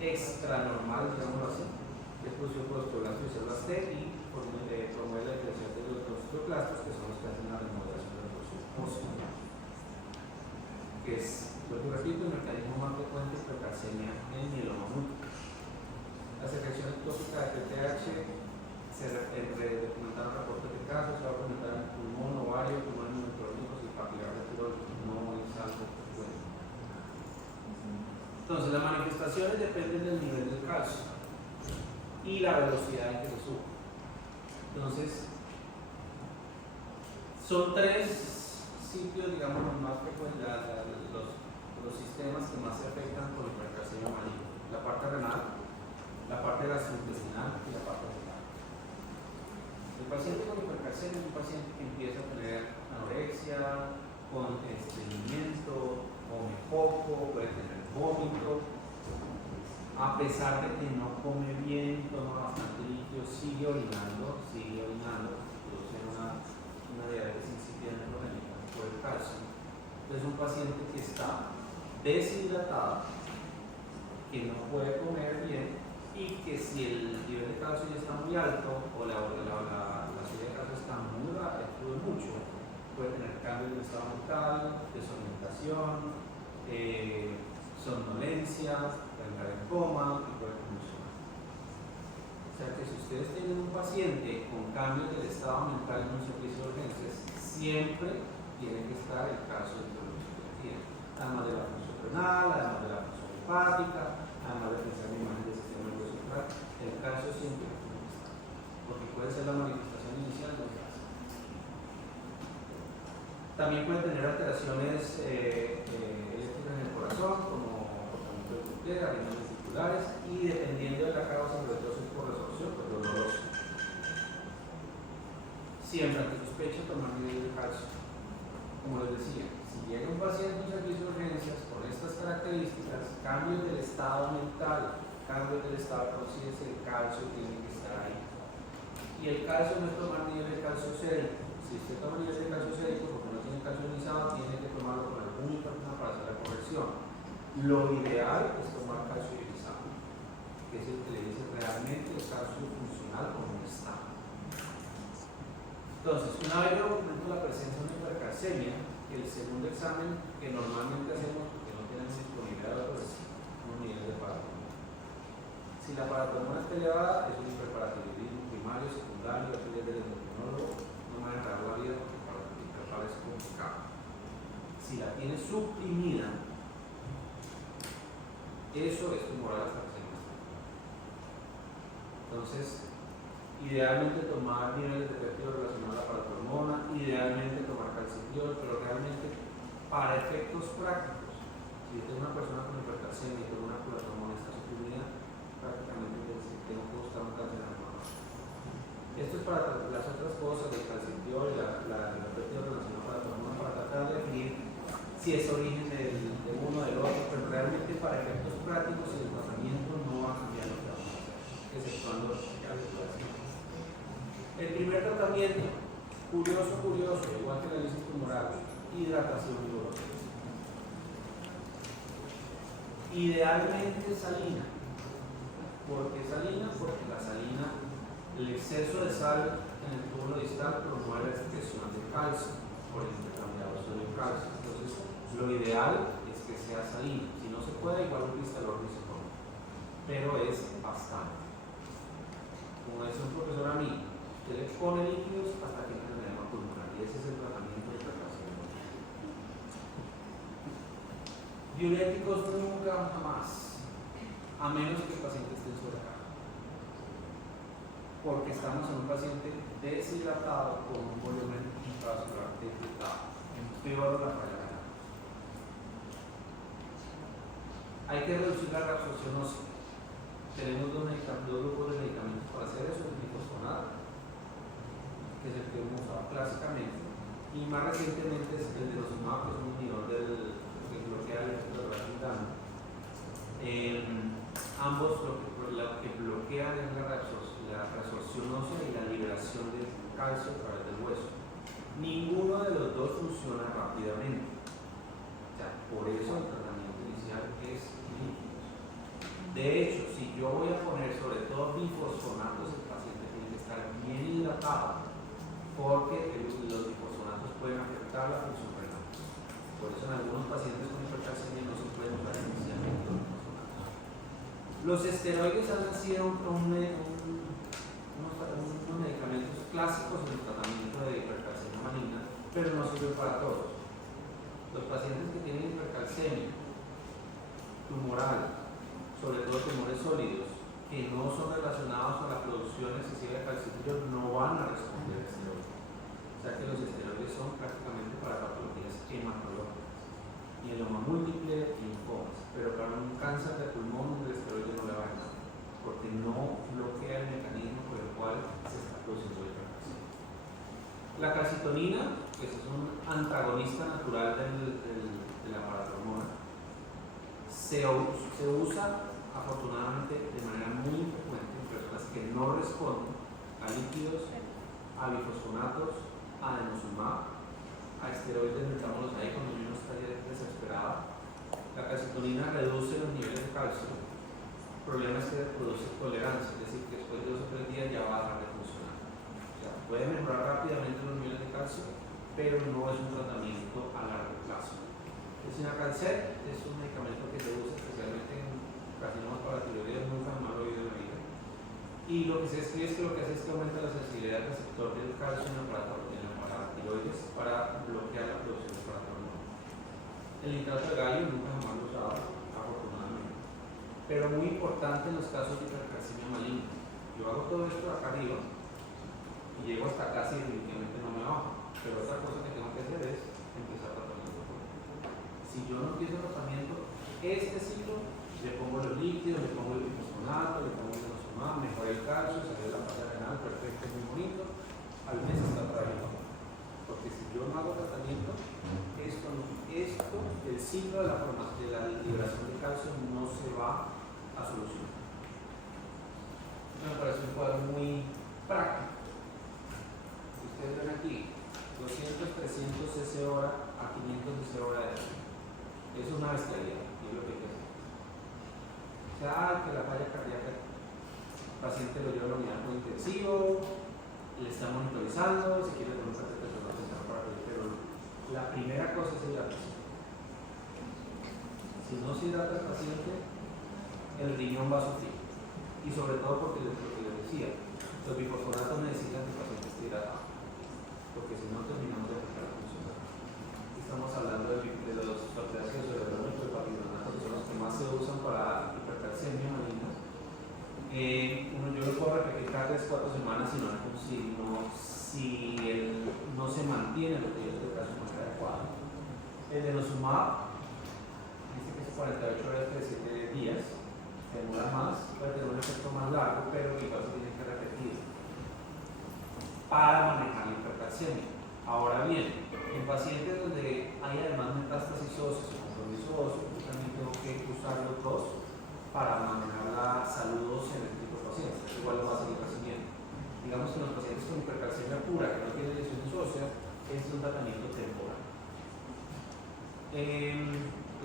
extra normal, digámoslo así, es producido por osteoblastos y células T y promueve la creación de los osteoclastos, que son los que hacen la remodelación de la función ósea, que es, lo que repito, el mecanismo más frecuente de hipercalcemia en mieloma múltiple. La secreción ectópica de PTH se documentaron reportes de casos, se va a documentar en pulmón, ovario, pulmón hematológicos y papilar de tirol, no es algo frecuente. Entonces, las manifestaciones dependen del nivel del calcio y la velocidad en que se sube. Entonces, son tres sitios, digamos, los más frecuentes, los sistemas que más se afectan por hipercalcemia maligna: la parte renal, la parte gastrointestinal y la parte renal. El paciente con hipercalcemia es un paciente que empieza a tener anorexia, con estreñimiento, come poco, puede tener vómito, a pesar de que no come bien, toma bastante líquido, sigue orinando, produce una diabetes insípida neurogénica por el calcio. Entonces, un paciente que está deshidratado, que no puede comer bien y que si el nivel de calcio ya está muy alto o la subida de calcio está muy baja, sube mucho, puede tener cambios de estado mental, desorientación, somnolencia, puede entrar en coma y puede convulsionar. O sea que si ustedes tienen un paciente con cambios del estado mental en un servicio de urgencias, siempre tiene que estar el calcio dentro de la psiquiatría, además de la función renal, además de la función hepática, además de pensar en imagen del sistema nervioso central. El calcio siempre tiene que estar, porque puede ser la manifestación inicial del cáncer. También puede tener alteraciones eléctricas en el corazón, como cortamiento de cutera, arritmias ventriculares, y dependiendo de la causa, sobre todo si es por resorción, pues doloroso. Siempre ante sospecha tomar nivel de calcio. Como les decía, si llega un paciente a un servicio de urgencias con estas características, cambios del estado mental, cambios del estado de conciencia, el calcio tiene que estar ahí. Y el calcio no es tomar nivel de calcio sérico. Si usted toma nivel de calcio sérico porque no tiene calcio ionizado, tiene que tomarlo con algún persona para hacer la corrección. Lo ideal es tomar calcio ionizado, que es el que le dice realmente el calcio funcional como está. Entonces, una vez yo documento la presencia de una hipercalcemia, el segundo examen que normalmente hacemos porque no tenemos disponibilidad de otros es un nivel de paratonina. Si la paratonina está elevada, es un hiperparatiroidismo primario, secundario, aquí desde el endocrinólogo, no me van a agarrar la vida porque para hiperparar es complicado. Si la tiene suprimida, eso es tumoral hasta que se muestre. Entonces, idealmente tomar niveles de péptido relacionados a la paratormona, idealmente tomar calcitriol, pero realmente para efectos prácticos, si yo tengo una persona con hipercalcemia y tengo una paratormona está suprimida, prácticamente decir que no puedo estar un cáncer en la mama. Esto es para las otras cosas del calcitriol y la péptido relacionada a la paratormona para tratar de definir si es origen de uno o del otro, pero realmente para efectos prácticos el tratamiento no va a cambiar lo que vamos a hacer, exceptuando la regulación. El primer tratamiento, curioso, igual que la lisis tumoral, hidratación vigorosa. Idealmente salina. ¿Por qué salina? Porque la salina, el exceso de sal en el túbulo distal promueve la excreción de calcio por el intercambiador sodio-calcio. Entonces, lo ideal es que sea salina. Si no se puede, igual un cristalor no se pone. Pero es bastante. Como dice un profesor a mí, usted le pone líquidos hasta que no tenga edema pulmonar. Y ese es el tratamiento de hipercalcemia. Diuréticos nunca jamás, a menos que el paciente esté en sobrecarga. Porque estamos en un paciente deshidratado con un volumen intravascular depletado. Empeora la falla renal. Hay que reducir la reabsorción. Tenemos dos grupos de medicamentos para hacer eso: el glifosfonato, que es el que hemos usado clásicamente, y más recientemente es el de los que es un inhibidor que bloquea el efecto de la ambos lo que bloquean es la reabsorción ósea y la liberación de calcio a través del hueso. Ninguno de los dos funciona rápidamente. O sea, por eso el tratamiento inicial es líquidos. De hecho, si yo voy a poner sobre todo bifosfonatos, el paciente tiene que estar bien hidratado, porque los bifosfonatos pueden afectar la función renal. Por eso en algunos pacientes con hipercalcemia no se pueden usar inicialmente los bifosfonatos. Los esteroides han sido unos medicamentos clásicos en el tratamiento de hipercalcemia maligna, pero no sirven para todos. Los pacientes que tienen hipercalcemia tumoral, sobre todo tumores sólidos, que no son relacionados con la producción excesiva de calcitriol, no van a responder a esteroides. O sea que los esteroides son prácticamente para patologías hematológicas, mieloma múltiple, linfomas, pero para un cáncer de pulmón el esteroide no le va a nada, porque no bloquea el mecanismo por el cual se está produciendo la hipercalcemia. La calcitonina, que es un antagonista natural de la paratormona, se usa afortunadamente de manera muy frecuente en personas que no responden a líquidos, a bifosfonatos, a denosumab, a esteroides, metámoslos ahí cuando uno está desesperado. La calcitonina reduce los niveles de calcio. El problema es que produce tolerancia, es decir, que después de 2 o 3 días ya va a dejar de funcionar. O sea, puede mejorar rápidamente los niveles de calcio, pero no es un tratamiento a largo plazo. El Cinacalcet es un medicamento que se usa especialmente en carcinomas paratiroideos, nunca más lo he oído en la vida. Y lo que se describe es que lo que hace es que aumenta la sensibilidad del receptor del calcio en la paratiroides para bloquear la producción de paratormona. El nitrato de galio nunca jamás lo he usado, afortunadamente. Pero muy importante en los casos de hipercalcemia maligna. Yo hago todo esto acá arriba y llego hasta casi definitivamente no me bajo. Pero otra cosa que tengo que hacer es empezar tratamiento. Si yo no empiezo tratamiento, este ciclo le pongo los líquidos, le pongo el bifosfonato, le pongo el denosumab, mejora el calcio, sale la falla renal, perfecto, muy bonito, al mes está trayendo. Porque si yo no hago tratamiento, el ciclo de la liberación de calcio no se va a solucionar. Me parece un cuadro muy práctico. paciente lo lleva a la unidad muy intensivo, le está monitorizando, si quiere tener un catéter central para pedir, pero la primera cosa es hidratación. Si no se hidrata el paciente, el riñón va a sufrir. Y sobre todo porque lo que les decía, los bifosfonatos necesitan que el paciente esté hidratado, porque si no terminamos de afectar la función. Estamos hablando de los fosforáceos cerebrónicos y papilonatos, que son los que más se usan para hipercalcemia maligna. Yo lo puedo repetir cada 3-4 semanas si no se mantiene los niveles de calcio de adecuado. El denosumab dice que es 48 horas de 7 días, se demora más, puede tener un efecto más largo, pero igual se tiene que repetir para manejar la hipercalcemia. Ahora bien, en pacientes donde hay además metástasis ósea o compromiso óseo, yo también tengo que usar los dos para manejar la salud ósea en este tipo de pacientes. Igual lo va a seguir recibiendo. Digamos que en los pacientes con hipercalcemia pura que no tienen lesiones óseas, es un tratamiento temporal.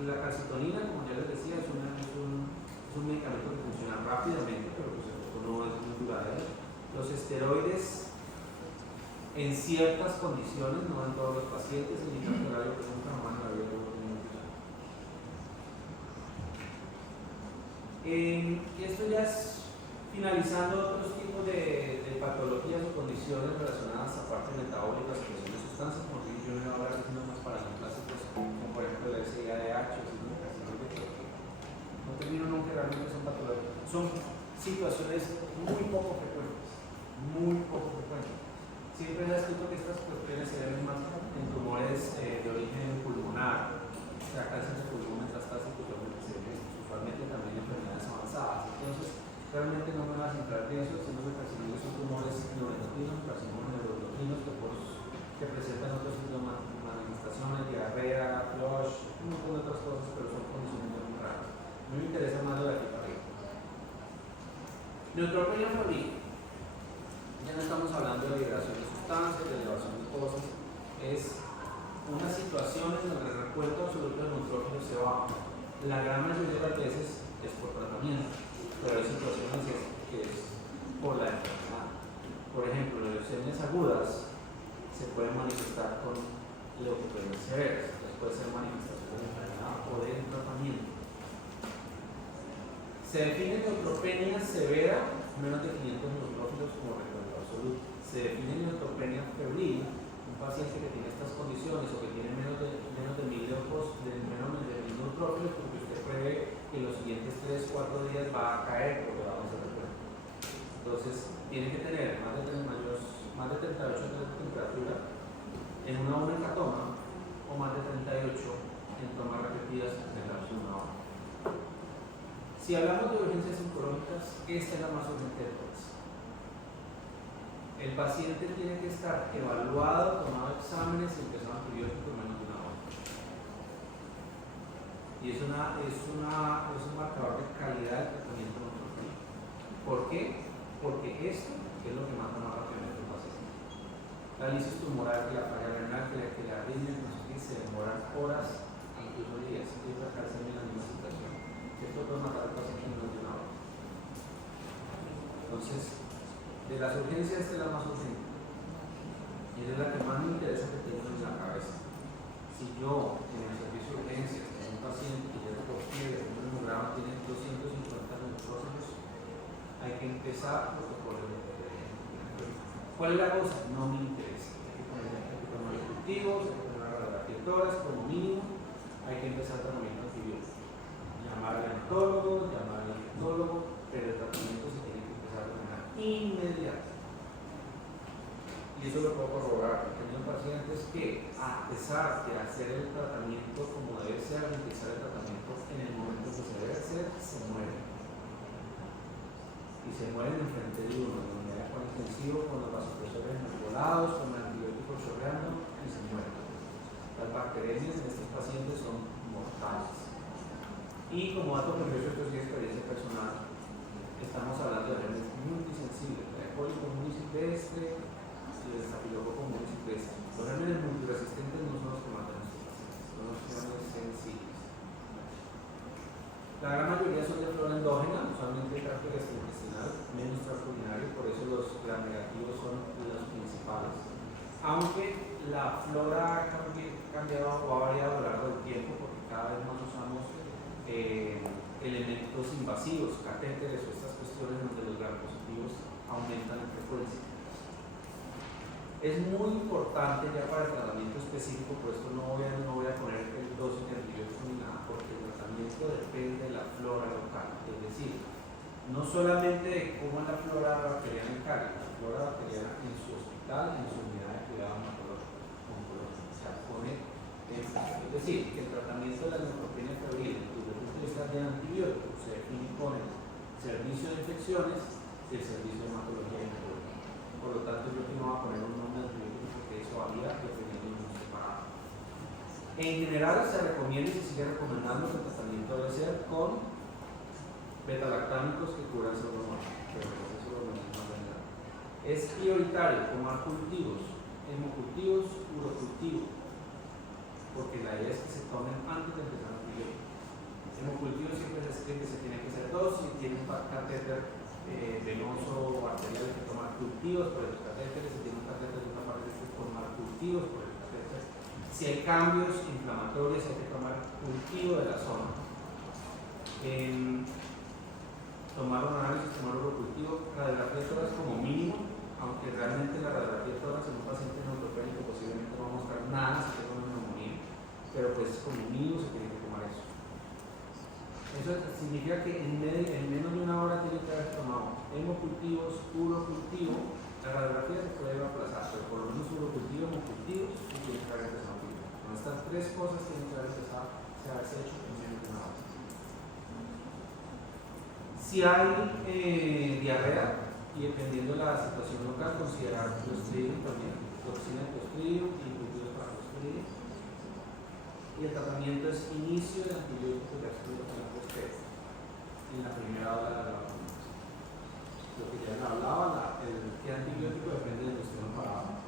La calcitonina, como ya les decía, es un medicamento que funciona rápidamente, pero pues el efecto no es muy duradero. Los esteroides, en ciertas condiciones, no en todos los pacientes, en hipertelario, que nunca jamás en la vida lo tenemos que usar. Esto ya es finalizando otros tipos de patologías o condiciones relacionadas a partes metabólicas, secreción de sustancias, porque yo me voy a hablar de más para los clásicos, como por ejemplo la SIADH, no termino nunca, realmente son patologías, son situaciones muy poco frecuentes, Siempre se ha escrito que estas cuestiones se ven más en tumores de origen pulmonar, cáncer de pulmón metastásico, usualmente también enfermedades avanzadas. Entonces, realmente no me va a centrar en eso, sino que son tumores neuroendocrinos, carcinomas neuroendocrinos que presentan otros síntomas, manifestaciones, diarrea, flush, un montón de otras cosas, pero son condiciones muy raras. A mí me interesa más lo de aquí para arriba. Neutropenia febril. Ya no estamos hablando de liberación de sustancias, de elevación de cosas, es una situación en donde el recuento absoluto de neutrófilos se baja. La gran mayoría de las veces es por tratamiento, pero hay situaciones que es por la enfermedad. Por ejemplo, las leucemias agudas se pueden manifestar con leucopenias severas, puede ser manifestación de enfermedad o de tratamiento. Se define neutropenia severa menos de 500 neutrófilos como recuento absoluto. Se define neutropenia febril, un paciente que tiene estas condiciones o que tiene menos de 1000 neutrófilos, porque usted prevé que en los siguientes 3-4 días va a caer por debajo de ese recuento. Entonces, tiene que tener más de 38 grados de temperatura en una hecatoma o más de 38 en tomas repetidas en la una hora. Si hablamos de urgencias oncológicas, esta es la más urgente de todas. El paciente tiene que estar evaluado, tomado exámenes y empezado antibióticos en menos de una hora. Y es un marcador de calidad del tratamiento oncológico. ¿Por qué? Porque esto es lo que mata más rápidamente al paciente. La lisis tumoral, que la falla renal, que la arritmia, no sé qué, se demoran horas, incluso días, y la calcemia en la misma situación. Esto puede matar al paciente en menos de una hora. Entonces, de las urgencias, esta es la más urgente. Y es la que más me interesa que tengo en la cabeza. Si yo, en el servicio de urgencias, tengo un paciente que ya por fiebre, un hemograma tiene 250 neutrófilos, hay que empezar protocolo de ¿cuál es la cosa? No me interesa. Hay que tomar los cultivos, hay que tomar radioactivas, como mínimo, hay que empezar tratamiento antibiótico. Llamar al hematólogo, llamar al infectólogo, pero el tratamiento se tiene que empezar de manera inmediata. Y eso lo puedo corroborar. He tenido pacientes que, a pesar de hacer el tratamiento como debe ser, al empezar el tratamiento en el momento que se debe hacer, se mueren. Y se mueren en frente de uno, en unidad con intensivo, con los vasopresores manipulados, con el antibiótico chorreando, y se mueren. Las bacterias en estos pacientes son mortales. Y como dato curioso, esto es mi experiencia personal, estamos hablando de genes multisensibles, de cólico muy silvestre y de estafilococo muy silvestre. Los genes multiresistentes no son los que matan a estos pacientes, son los genes sensibles. La gran mayoría son de flora endógena, usualmente de carácter gastrointestinal, menos invasivos, catéteres o estas cuestiones donde los gram positivos aumentan en frecuencia. Es muy importante ya para el tratamiento específico, por esto no voy a poner el dosis de antibióticos ni nada, porque el tratamiento depende de la flora local, es decir, no solamente de cómo es la flora bacteriana en Cali, la flora bacteriana en su hospital, en su unidad de cuidado oncológico. O sea, es decir, que el tratamiento de la neutropenia febril, desde el punto de vista de antibióticos, se define con el servicio de infecciones y el servicio de hematología y oncología. Por lo tanto, yo aquí no voy a poner un nombre de antibiótico porque eso varía dependiendo de un separado. En general, se recomienda y se sigue recomendando que el tratamiento debe ser con beta-lactámicos que curan pseudomonas, pero eso lo vemos más adelante. Es prioritario tomar cultivos, hemocultivos, urocultivos, porque la idea es que se tomen antes de empezar a antibióticos. Hemocultivos siempre se escribe que se tiene que hacer dos, si tiene un catéter venoso o arterial hay que tomar cultivos por el catéter, si tiene un catéter de una pared hay que tomar cultivos por el catéter. Si hay cambios inflamatorios hay que tomar cultivo de la zona. Tomar un análisis, tomar un cultivo, radiografía de tórax como mínimo, aunque realmente la radiografía de tórax en un paciente neutropénico posiblemente no va a mostrar nada si tiene una neumonía, pero pues como mínimo se tiene que tomar eso. Eso significa que en menos de una hora tiene que haber tomado hemocultivos, urocultivo. La radiografía se puede aplazar, pero por lo menos urocultivo, hemocultivos sí tiene que haber empezado. Con estas tres cosas tienen que haber empezado, se haberse hecho en menos de una hora. Si hay diarrea, y dependiendo de la situación local, considerar Clostridium también, toxina de Clostridium y cultivos para Clostridium. Y el tratamiento es inicio de antibióticos de acción en la primera hora de la vacuna. Lo que ya hablaba, qué antibiótico depende de nuestro parado.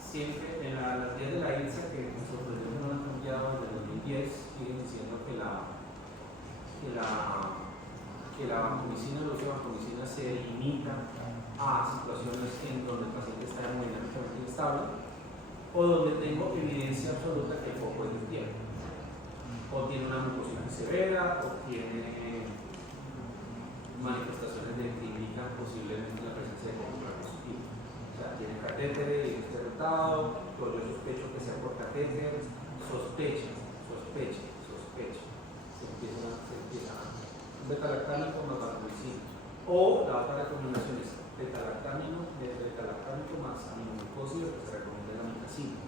Siempre en las guías de la INSA, que me sorprendió que no han cambiado desde el 2010, siguen diciendo que la vancomicina, el uso de vancomicina se limita a situaciones en donde el paciente está hemodinámicamente inestable o donde tengo evidencia absoluta que el foco es del tiempo, o tiene una mucosidad severa, o tiene manifestaciones que indican posiblemente la presencia de foco positivo. O sea, tiene catéter y está irritado, yo sospecho que sea por catéter, sospecha. Se empieza un beta-lactámico más vancomicina. O la otra recomendación es beta-lactámico más aminoglucosis, que se recomienda la micacina.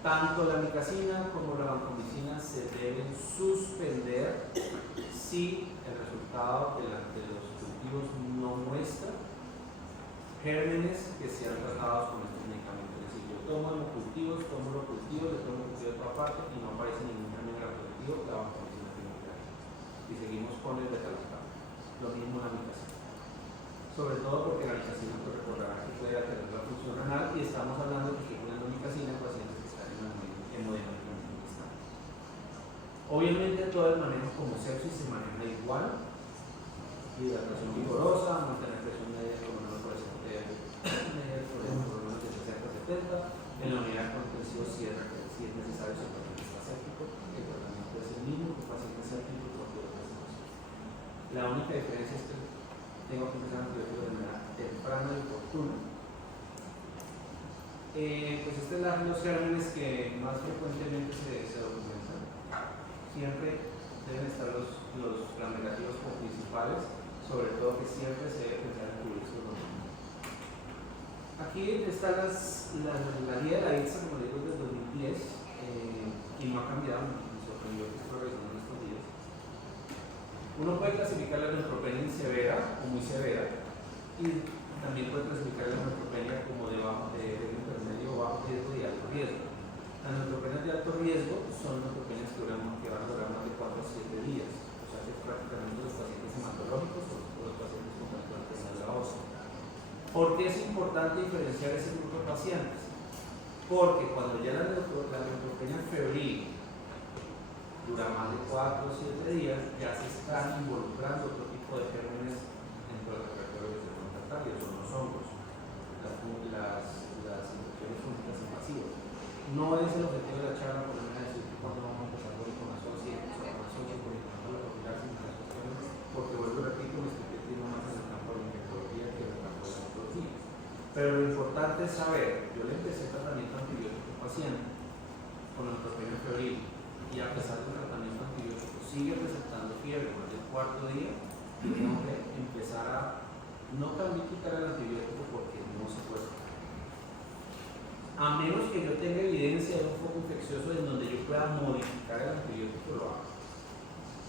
Tanto la micacina como la vancomicina se deben suspender si el resultado de los cultivos no muestra gérmenes que sean tratados con estos medicamentos. Es decir, yo tomo los cultivos, le tomo cultivo de otra parte y no aparece ningún germen reproductivo, la vancomicina tiene que dar. Y seguimos con el beta-lactámico. Lo mismo la micacina. Sobre todo porque la micacina, pues recordará que puede alterar la función renal y estamos hablando de que estoy poniendo micacina en pacientes que están hemodinámicamente inestables. Obviamente todo el manejo como sepsis se maneja igual: hidratación vigorosa, mantener presión media por lo menos de 60-70, en la unidad contención si es necesario si el paciente está séptico, el tratamiento es el mismo que el paciente séptico y cualquier otra situación. La única diferencia es que tengo que empezar antibióticos de manera temprana y oportuna. Pues estos son los gérmenes que más frecuentemente se documentan. Siempre deben estar los gram negativos como principales, sobre todo que siempre se debe pensar en cubrir estos dominios. Aquí está la guía de la INSA, como digo, desde 2010, y no ha cambiado, me sorprendió que estoy revisando en estos días. Uno puede clasificar la neutropenia en severa o muy severa, y también puede clasificar la neutropenia como de intermedio, bajo riesgo y alto riesgo. Las neutropenias de alto riesgo son neutropenias que van a durar más de 4 a 7 días, o sea que prácticamente los pacientes hematológicos o los pacientes con trasplante de médula ósea. ¿Por qué es importante diferenciar ese grupo de pacientes? Porque cuando ya la neutropenia febril dura más de 4 o 7 días, ya se están involucrando otro tipo de gérmenes dentro del repertorio de contactario, son los hongos, las infecciones fúngicas invasivas. No es el objetivo de la charla, por lo menos decir cuando vamos a empezar con la sociedad, por ejemplo, las cuestiones Pero lo importante es saber, yo le empecé el tratamiento antibiótico al paciente con neutropenia febril y a pesar del tratamiento antibiótico sigue presentando fiebre más del cuarto día, yo tengo que empezar a no también quitar el antibiótico porque no se puede. A menos que yo tenga evidencia de un foco infeccioso en donde yo pueda modificar el antibiótico, lo hago.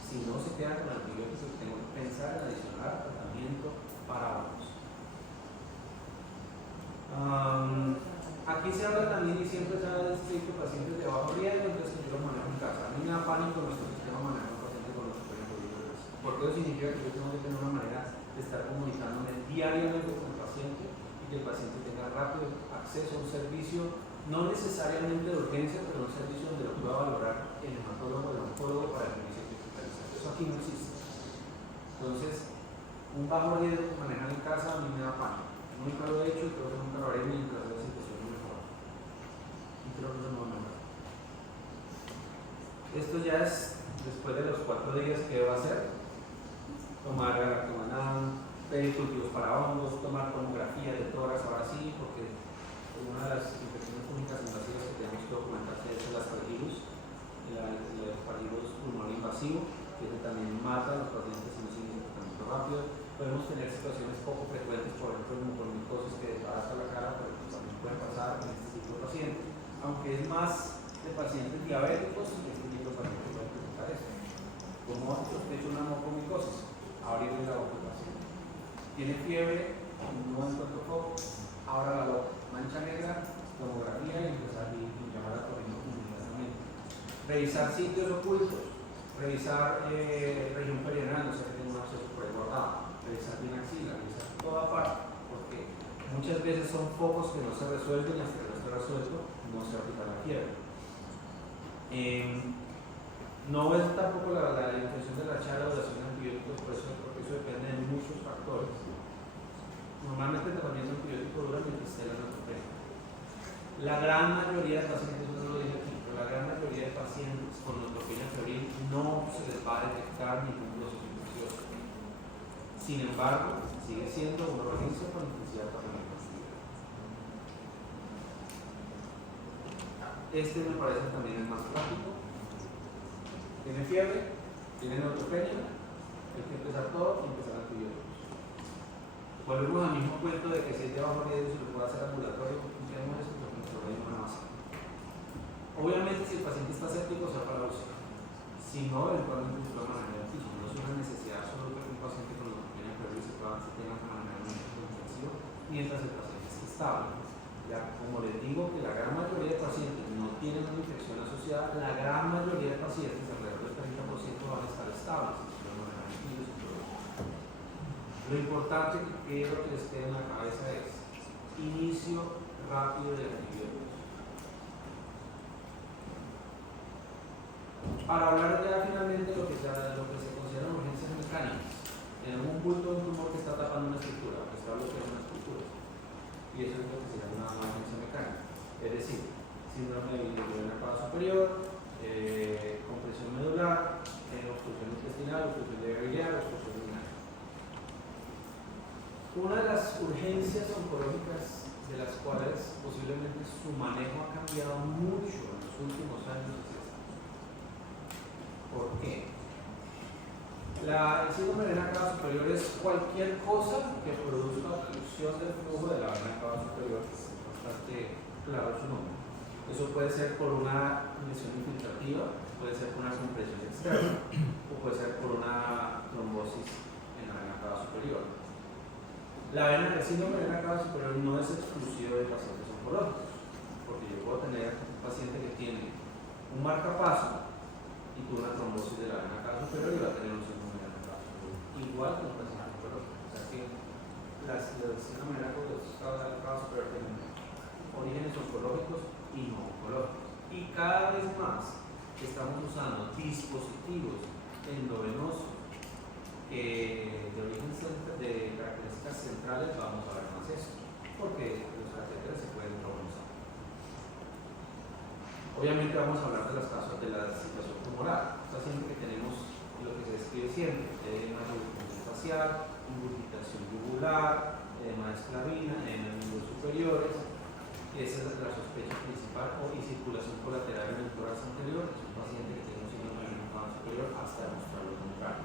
Si no se queda con el antibiótico, tengo que pensar en adicionar tratamiento para otros. Aquí se habla también y siempre se habla de pacientes de bajo riesgo, entonces yo lo manejo en casa. A mí me da pánico nuestro sistema manejar un paciente con los riesgos, porque eso significa que yo tengo que tener una manera de estar comunicándome diariamente con el paciente y que el paciente tenga rápido acceso a un servicio, no necesariamente de urgencia, pero un servicio donde lo pueda valorar el hematólogo o el oncólogo para el inicio de hospitalización. Eso aquí no existe. Entonces, un bajo riesgo que manejar en casa a mí me da pánico. Nunca lo he hecho y creo que nunca lo haré mientras la situación no mejora. Y creo que eso no va a mejorar. Esto ya es después de los 4 días que debo hacer. Tomar pedir cultivos para hongos, tomar tomografía de tórax, ahora sí, porque una de las infecciones únicas invasivas que tenemos que documentar es el aspergillus, el aspergillus pulmonar invasivo, que también mata a los pacientes si no siguen el tratamiento rápido. Podemos tener situaciones poco frecuentes, por ejemplo, mucormicosis que desbarata la cara, pero también puede pasar en este tipo de pacientes, aunque es más de pacientes diabéticos y este tipo de pacientes pueden presentar esto. Como sospecho una mucormicosis, abrirle la boca al paciente. Tiene fiebre, no encuentro foco, ahora la boca, mancha negra, tomografía y empezar a llamar a corriente inmediatamente. Revisar sitios ocultos, revisar región perianal, no sé que tenga un absceso por ahí guardado. Revisar bien axila, revisar toda parte, porque muchas veces son focos que no se resuelven y hasta que no esté resuelto no se aplica la fiebre. No es tampoco la intención de la charla de duración de antibióticos, por eso, porque eso depende de muchos factores. Normalmente el tratamiento antibiótico dura mientras esté la neutropenia. La gran mayoría de pacientes, no lo dije aquí, pero la gran mayoría de pacientes con neutropenia febril no se les va a detectar ningún proceso infeccioso. Sin embargo, sigue siendo una urgencia con intensidad de tratamiento. Este me parece también el más práctico. Tiene fiebre, tiene neutropenia, hay que empezar todo y empezar antibióticos. Volvemos al mismo cuento de que si es de bajo riesgo se lo puede hacer ambulatorio, funcionemos eso porque nuestro organismo no hace. Obviamente si el paciente está séptico se va para la UCI. Si no, eventualmente se puede manejar el piso. No es una necesidad absoluta que un paciente con neutropenia febril se tenga que manejar un equipo intensivo mientras el paciente esté estable. Ya, como les digo que la gran mayoría de pacientes no tienen una infección asociada, la gran mayoría de pacientes, alrededor del 30%, van a estar estables. Lo importante que lo que les quede en la cabeza es inicio rápido de antibióticos. Para hablar ya finalmente de lo que se consideran urgencias mecánicas, tenemos un bulto de un tumor que está tapando una estructura, que está bloqueando una estructura. Y eso es lo que se llama una urgencia mecánica. Es decir, síndrome de vena cava superior, compresión medular, obstrucción intestinal, obstrucción de vía biliar, obstrucción urinaria. Una de las urgencias oncológicas de las cuales posiblemente su manejo ha cambiado mucho en los últimos años es esta. ¿Por qué? El síndrome de vena cava superior es cualquier cosa que produzca obstrucción del flujo de la vena cava superior, es bastante claro su nombre. Eso puede ser por una lesión infiltrativa, puede ser por una compresión externa o puede ser por una trombosis en la vena cava superior. El síndrome de vena cava superior no es exclusivo de pacientes oncológicos, porque yo puedo tener un paciente que tiene un marcapaso y tuvo una trombosis de la vena cava superior y va a tener un síndrome de vena cava superior, igual que un paciente oncológico. O sea que las síndrome de vena cava superior tienen orígenes oncológicos y no oncológicos. Y cada vez más estamos usando dispositivos endovenosos que de origen de características centrales vamos a ver más eso, porque los catéteres se pueden trombonizar. Obviamente vamos a hablar de los casos de la situación tumoral. Está siempre que tenemos lo que se describe siempre, una reducción facial, ingurgitación yugular, edema de esclavina, edema en miembros superiores. Esa es la sospecha principal, y circulación colateral en el tórax anterior. Es un paciente que tiene un síndrome de vena cava superior hasta demostrar lo contrario.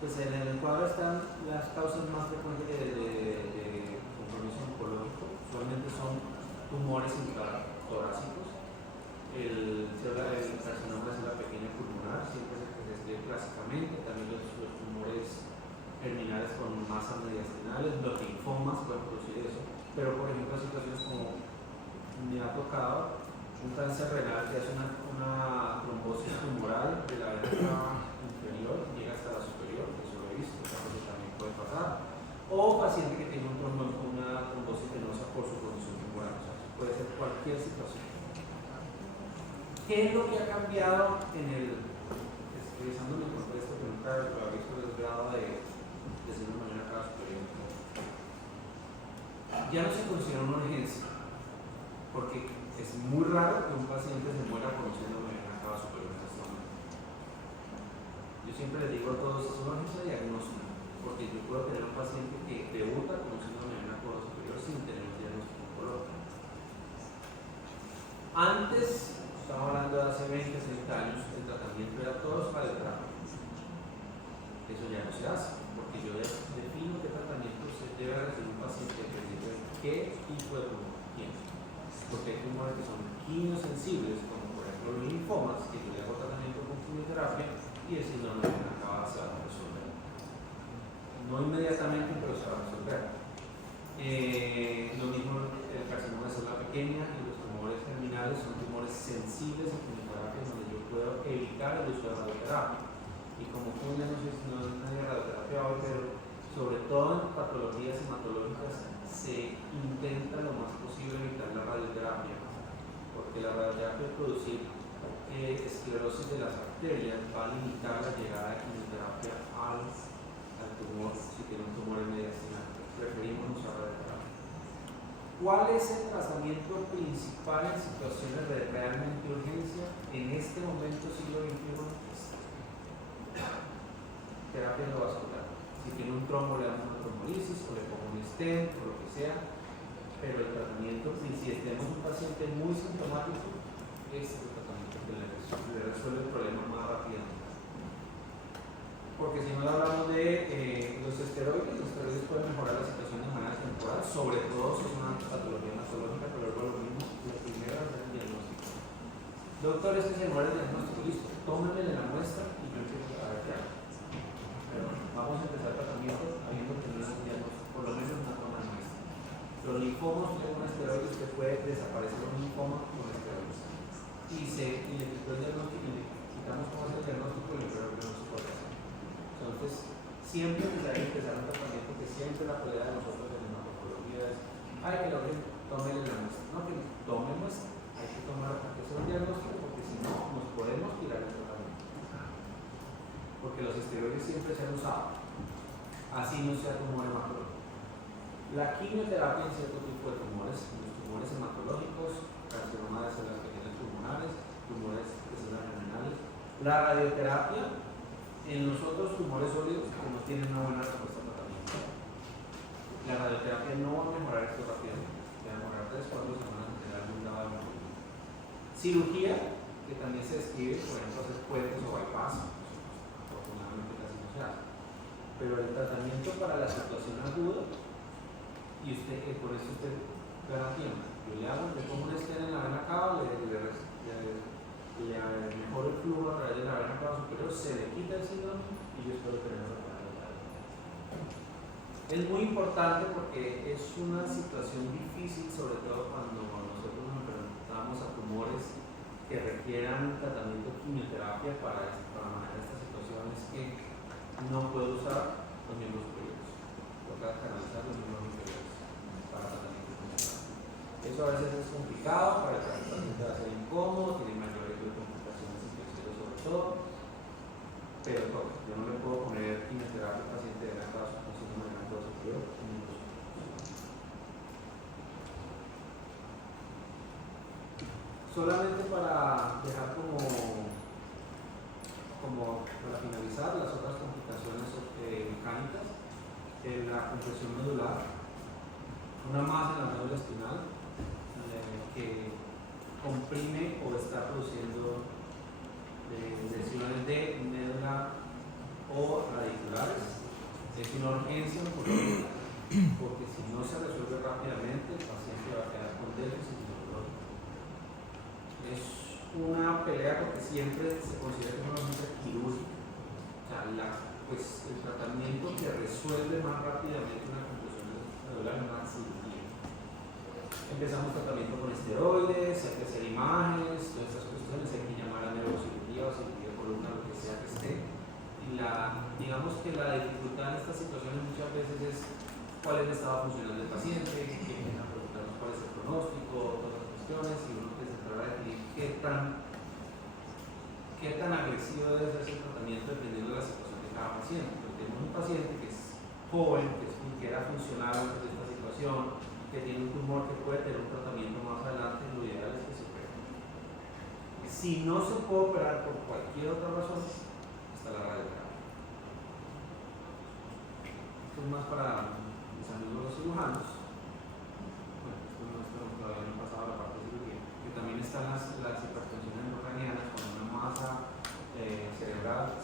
Pues en el cuadro están las causas más frecuentes de compromiso oncológico. Usualmente son tumores intratorácicos. El carcinoma es la pequeña pulmonar, siempre es el que se escribe clásicamente. También los tumores terminales con masas mediastinales, los linfomas pueden producir eso. Pero por ejemplo, situaciones como me ha tocado un cáncer renal que hace una trombosis tumoral de la vena cava inferior, llega hasta la superior, eso lo he visto, eso también puede pasar. O paciente que tiene una trombosis venosa por su condición tumoral, o sea, puede ser cualquier situación. ¿Qué es lo que ha cambiado en el, revisando mi contexto, que nunca lo había visto desde el grado de síndrome de vena cava superior? Ya no se considera una urgencia, porque es muy raro que un paciente se muera por un síndrome de vena cava superior en este momento. Yo siempre les digo a todos, es una urgencia diagnóstica, porque yo puedo tener un paciente que debuta con un síndrome de vena cava superior sin tener un diagnóstico oncológico. Antes, estamos hablando de hace 20, 30 años, el tratamiento era todo radioterapia. Eso ya no se hace, porque yo ya defino qué tratamiento se debe recibir un paciente dependiendo de qué tipo de tumor tiene. Porque hay tumores que son quimiosensibles, como por ejemplo los linfomas, que yo le hago tratamiento con quimioterapia y el síndrome de vena cava se va a resolver. No inmediatamente, pero se va a resolver. Lo mismo el carcinoma de célula pequeña y los tumores terminales son tumores sensibles a quimioterapia donde yo puedo evitar el uso de radioterapia. Y como tú no sé si no es una radioterapia hoy, pero sobre todo en patologías hematológicas se intenta lo más posible evitar la radioterapia, porque la radioterapia al producir esclerosis de las arterias va a limitar la llegada de quimioterapia al tumor si tiene un tumor mediastinal. Preferimos usar radioterapia. ¿Cuál es el tratamiento principal en situaciones de realmente urgencia en este momento siglo XXI? Terapia endovascular. Si tiene un trombo le damos una trombolisis o le pongo un stent o lo que sea, pero el tratamiento, si tenemos un paciente muy sintomático, este es el tratamiento que le resuelve el problema más rápidamente. Porque si no hablamos de los esteroides pueden mejorar la situación de manera temporal, sobre todo si es una patología hematológica, pero luego lo mismo, la primera es el diagnóstico. Doctor, es que se muere el diagnóstico, listo, tómenle la muestra y yo empiezo a ver qué hago. Pero vamos a empezar el tratamiento habiendo tenido un diagnóstico, por lo menos una toma de muestra. Los linfomas con esteroides, usted puede desaparecer un linfoma con esteroides. Y le quitó el diagnóstico y le quitamos cómo es el diagnóstico y le empeoró el diagnóstico. Entonces, siempre que hay que empezar un tratamiento, que siempre la pelea de nosotros en la hematología es, hay que tomen la muestra. No, que tomen muestra, hay que tomar porque es un diagnóstico, porque si no, nos podemos tirar el tratamiento. Porque los esteroides siempre se han usado, así no sea tumor hematológico. La quimioterapia en cierto tipo de tumores, los tumores hematológicos, carcinoma de células pequeñas pulmonares, tumores de células renales. La radioterapia en los otros tumores sólidos que no tienen una buena respuesta al tratamiento. La radioterapia no va a mejorar esto rápidamente, va a demorar 3-4 semanas en tener algún grado de mejoría. Cirugía, que también se describe, por ejemplo, hacer puentes o bypass, afortunadamente casi no se hace. Pero el tratamiento para la situación aguda, y por eso usted gana tiempo. Yo le pongo un stent en la vena cava, le mejora el flujo a través de la vena cava superior, se le quita el síndrome y yo espero tenerlo para el. Es muy importante porque es una situación difícil, sobre todo cuando nosotros nos enfrentamos a tumores que requieran tratamiento de quimioterapia para manejar estas situaciones que no puedo usar los miembros superiores. Toca canalizar los miembros inferiores para tratamiento de quimioterapia. Eso a veces es complicado, para el paciente va a ser incómodo, tiene mayores complicaciones infecciosas sobre todo, pero toca. Yo no le puedo poner quimioterapia al paciente de vena cava superior. Solamente para dejar como para finalizar las otras en la compresión medular, una masa en la médula espinal que comprime o está produciendo lesiones de médula o radiculares. Es una urgencia oncológica porque si no se resuelve rápidamente el paciente va a quedar con déficit neurológico. Es una pelea porque siempre se considera que es una urgencia quirúrgica. O sea, el tratamiento que resuelve más rápidamente una compresión medular es una cirugía. Empezamos tratamiento con esteroides, hay que hacer imágenes, todas estas cuestiones, hay que llamar a neurocirugía o cirugía de columna, lo que sea que esté. Y digamos que la dificultad en estas situaciones muchas veces es cuál es el estado funcional del paciente, que empiezan a preguntarnos cuál es el pronóstico, todas las cuestiones, y uno empieza a tratar de definir qué tan agresivo debe ser el tratamiento dependiendo de la situación de cada paciente. Porque tenemos un paciente que es joven, que era funcional antes de esta situación, que tiene un tumor que puede tener un tratamiento más adelante, lo ideal es que se opere. Si no se puede operar por cualquier otra razón, está la radioterapia. Esto es más para mis amigos los cirujanos. Bueno, esto todavía no he pasado a la parte de cirugía. Que también están las hipertensiones endocranianas con una masa cerebral,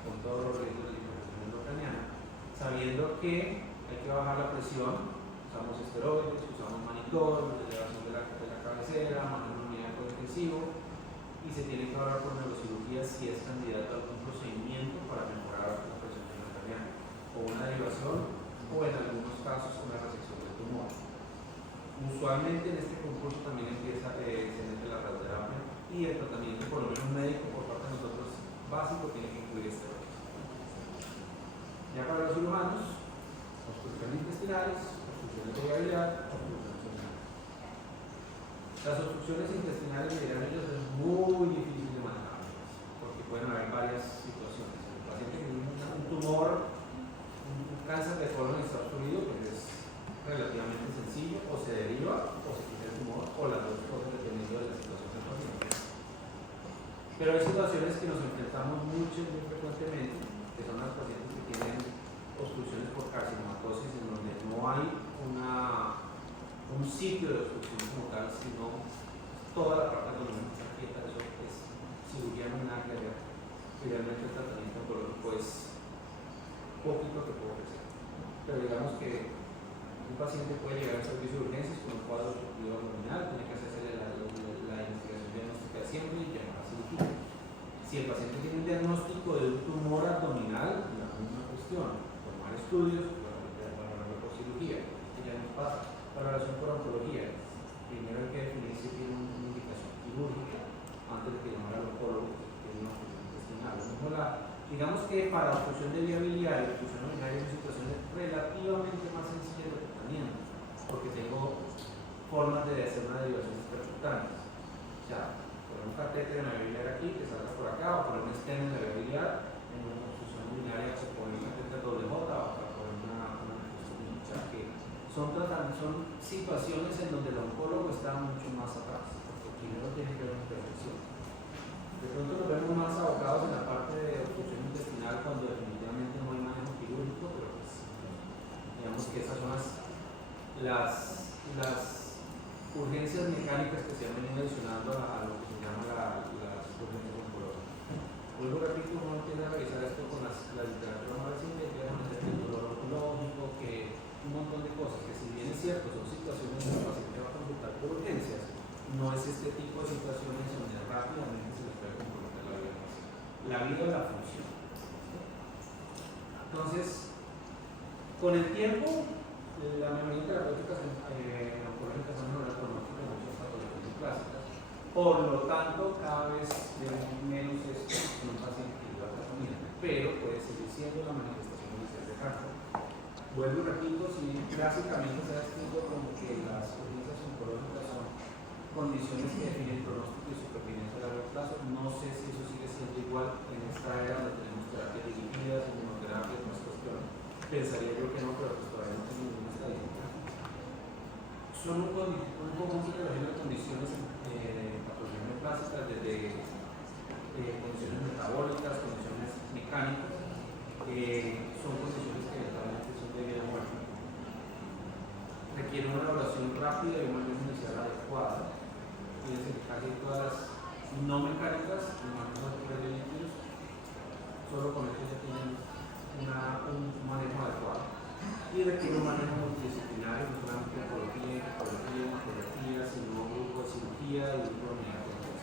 con todos los riesgos de hipertensión endocraniana, sabiendo que hay que bajar la presión. Usamos esteroides, usamos monitor, elevación de la cabecera, manejo de unidad intensivo, y se tiene que hablar por neurocirugía si es candidato a algún procedimiento para mejorar la presión endocraniana, o una derivación, o en algunos casos una resección del tumor. Usualmente en este concurso también se mete la radioterapia y el tratamiento, por lo menos médico, por parte de nosotros básico, tiene que incluir esteroides. Ya para los cirujanos, obstrucciones intestinales, obstrucciones de viabilidad, obstrucciones renales. Las obstrucciones intestinales generalmente es muy difícil de manejar porque pueden haber varias situaciones. El paciente que tiene un tumor, un cáncer de colon está obstruido, pues es relativamente sencillo, o se deriva o se quita el tumor, o las dos cosas dependiendo de la situación del paciente. Pero hay situaciones que nos enfrentamos mucho y muy frecuentemente, que son las pacientes que tienen obstrucciones por carcinomatosis, en donde no hay un sitio de obstrucción como tal, sino toda la parte abdominal está quieta. Eso es cirugía no nada que ver. Finalmente el tratamiento oncológico es poquito que puedo ofrecer. Pero digamos que un paciente puede llegar al servicio de urgencias con un cuadro obstructivo abdominal, tiene que hacerse la investigación diagnóstica de siempre y llamar a cirugía. Si el paciente tiene un diagnóstico de un tumor abdominal, la misma cuestión, tomar estudios, valorarlo por cirugía, que ya nos pasa. Valoración por oncología, primero hay que definir si tiene una indicación quirúrgica antes de que llamar al oncólogo que tiene una obstrucción intestinal. Digamos que para obstrucción de viabilidad y obstrucción urinaria hay situaciones relativamente más sencillas de tratamiento, porque tengo formas de hacer una derivación percutaneas. O sea, poner un catéter en la viabilidad aquí, que salga por acá, o poner un stent en la viabilidad, en una obstrucción urinaria se pone un catéter doble J, o poner una obstrucción, o sea, que son situaciones en donde el oncólogo está mucho más atrás, porque primero tiene que haber una intervención. De pronto nos vemos más abocados en la parte de obstrucción intestinal cuando definitivamente no hay manejo quirúrgico, pero pues digamos que esas son las urgencias mecánicas que se han venido adicionando a lo que se llama las urgencias oncológicas. Vuelvo repito, uno tiene que revisar esto con la literatura más reciente, que es el dolor oncológico, que un montón de cosas que, si bien es cierto, son situaciones donde el paciente va a consultar por urgencias, no es este tipo de situaciones donde rápidamente se les puede comprometer la vida del paciente. La vida o la función. Entonces, con el tiempo, la mejoría terapéutica oncológica se ha mejorado por muchas patologías clásicas. Por lo tanto, cada vez vemos menos esto en un paciente que lleva tratamiento, pero puede seguir siendo la manifestación inicial de cáncer. Vuelvo y repito, si clásicamente se ha descrito como que las urgencias oncológicas son condiciones que definen pronóstico y supervivencia a largo plazo, no sé si eso sigue siendo igual en esta era donde tenemos terapias dirigidas, inmunoterapias, más cuestiones. Pensaría yo que no, pero pues todavía no tengo ninguna estadística. Son un conjunto de condiciones patologías clásicas, desde condiciones metabólicas, condiciones mecánicas, son condiciones que eventualmente rápida y un manejo inicial adecuado. Es decir, casi todas las no mecánicas y manejo de líquidos, solo con esto ya tienen un manejo adecuado. Y requiere un manejo multidisciplinario, no solamente oncología, hematología, sino grupo de cirugía y grupo de unidad de control.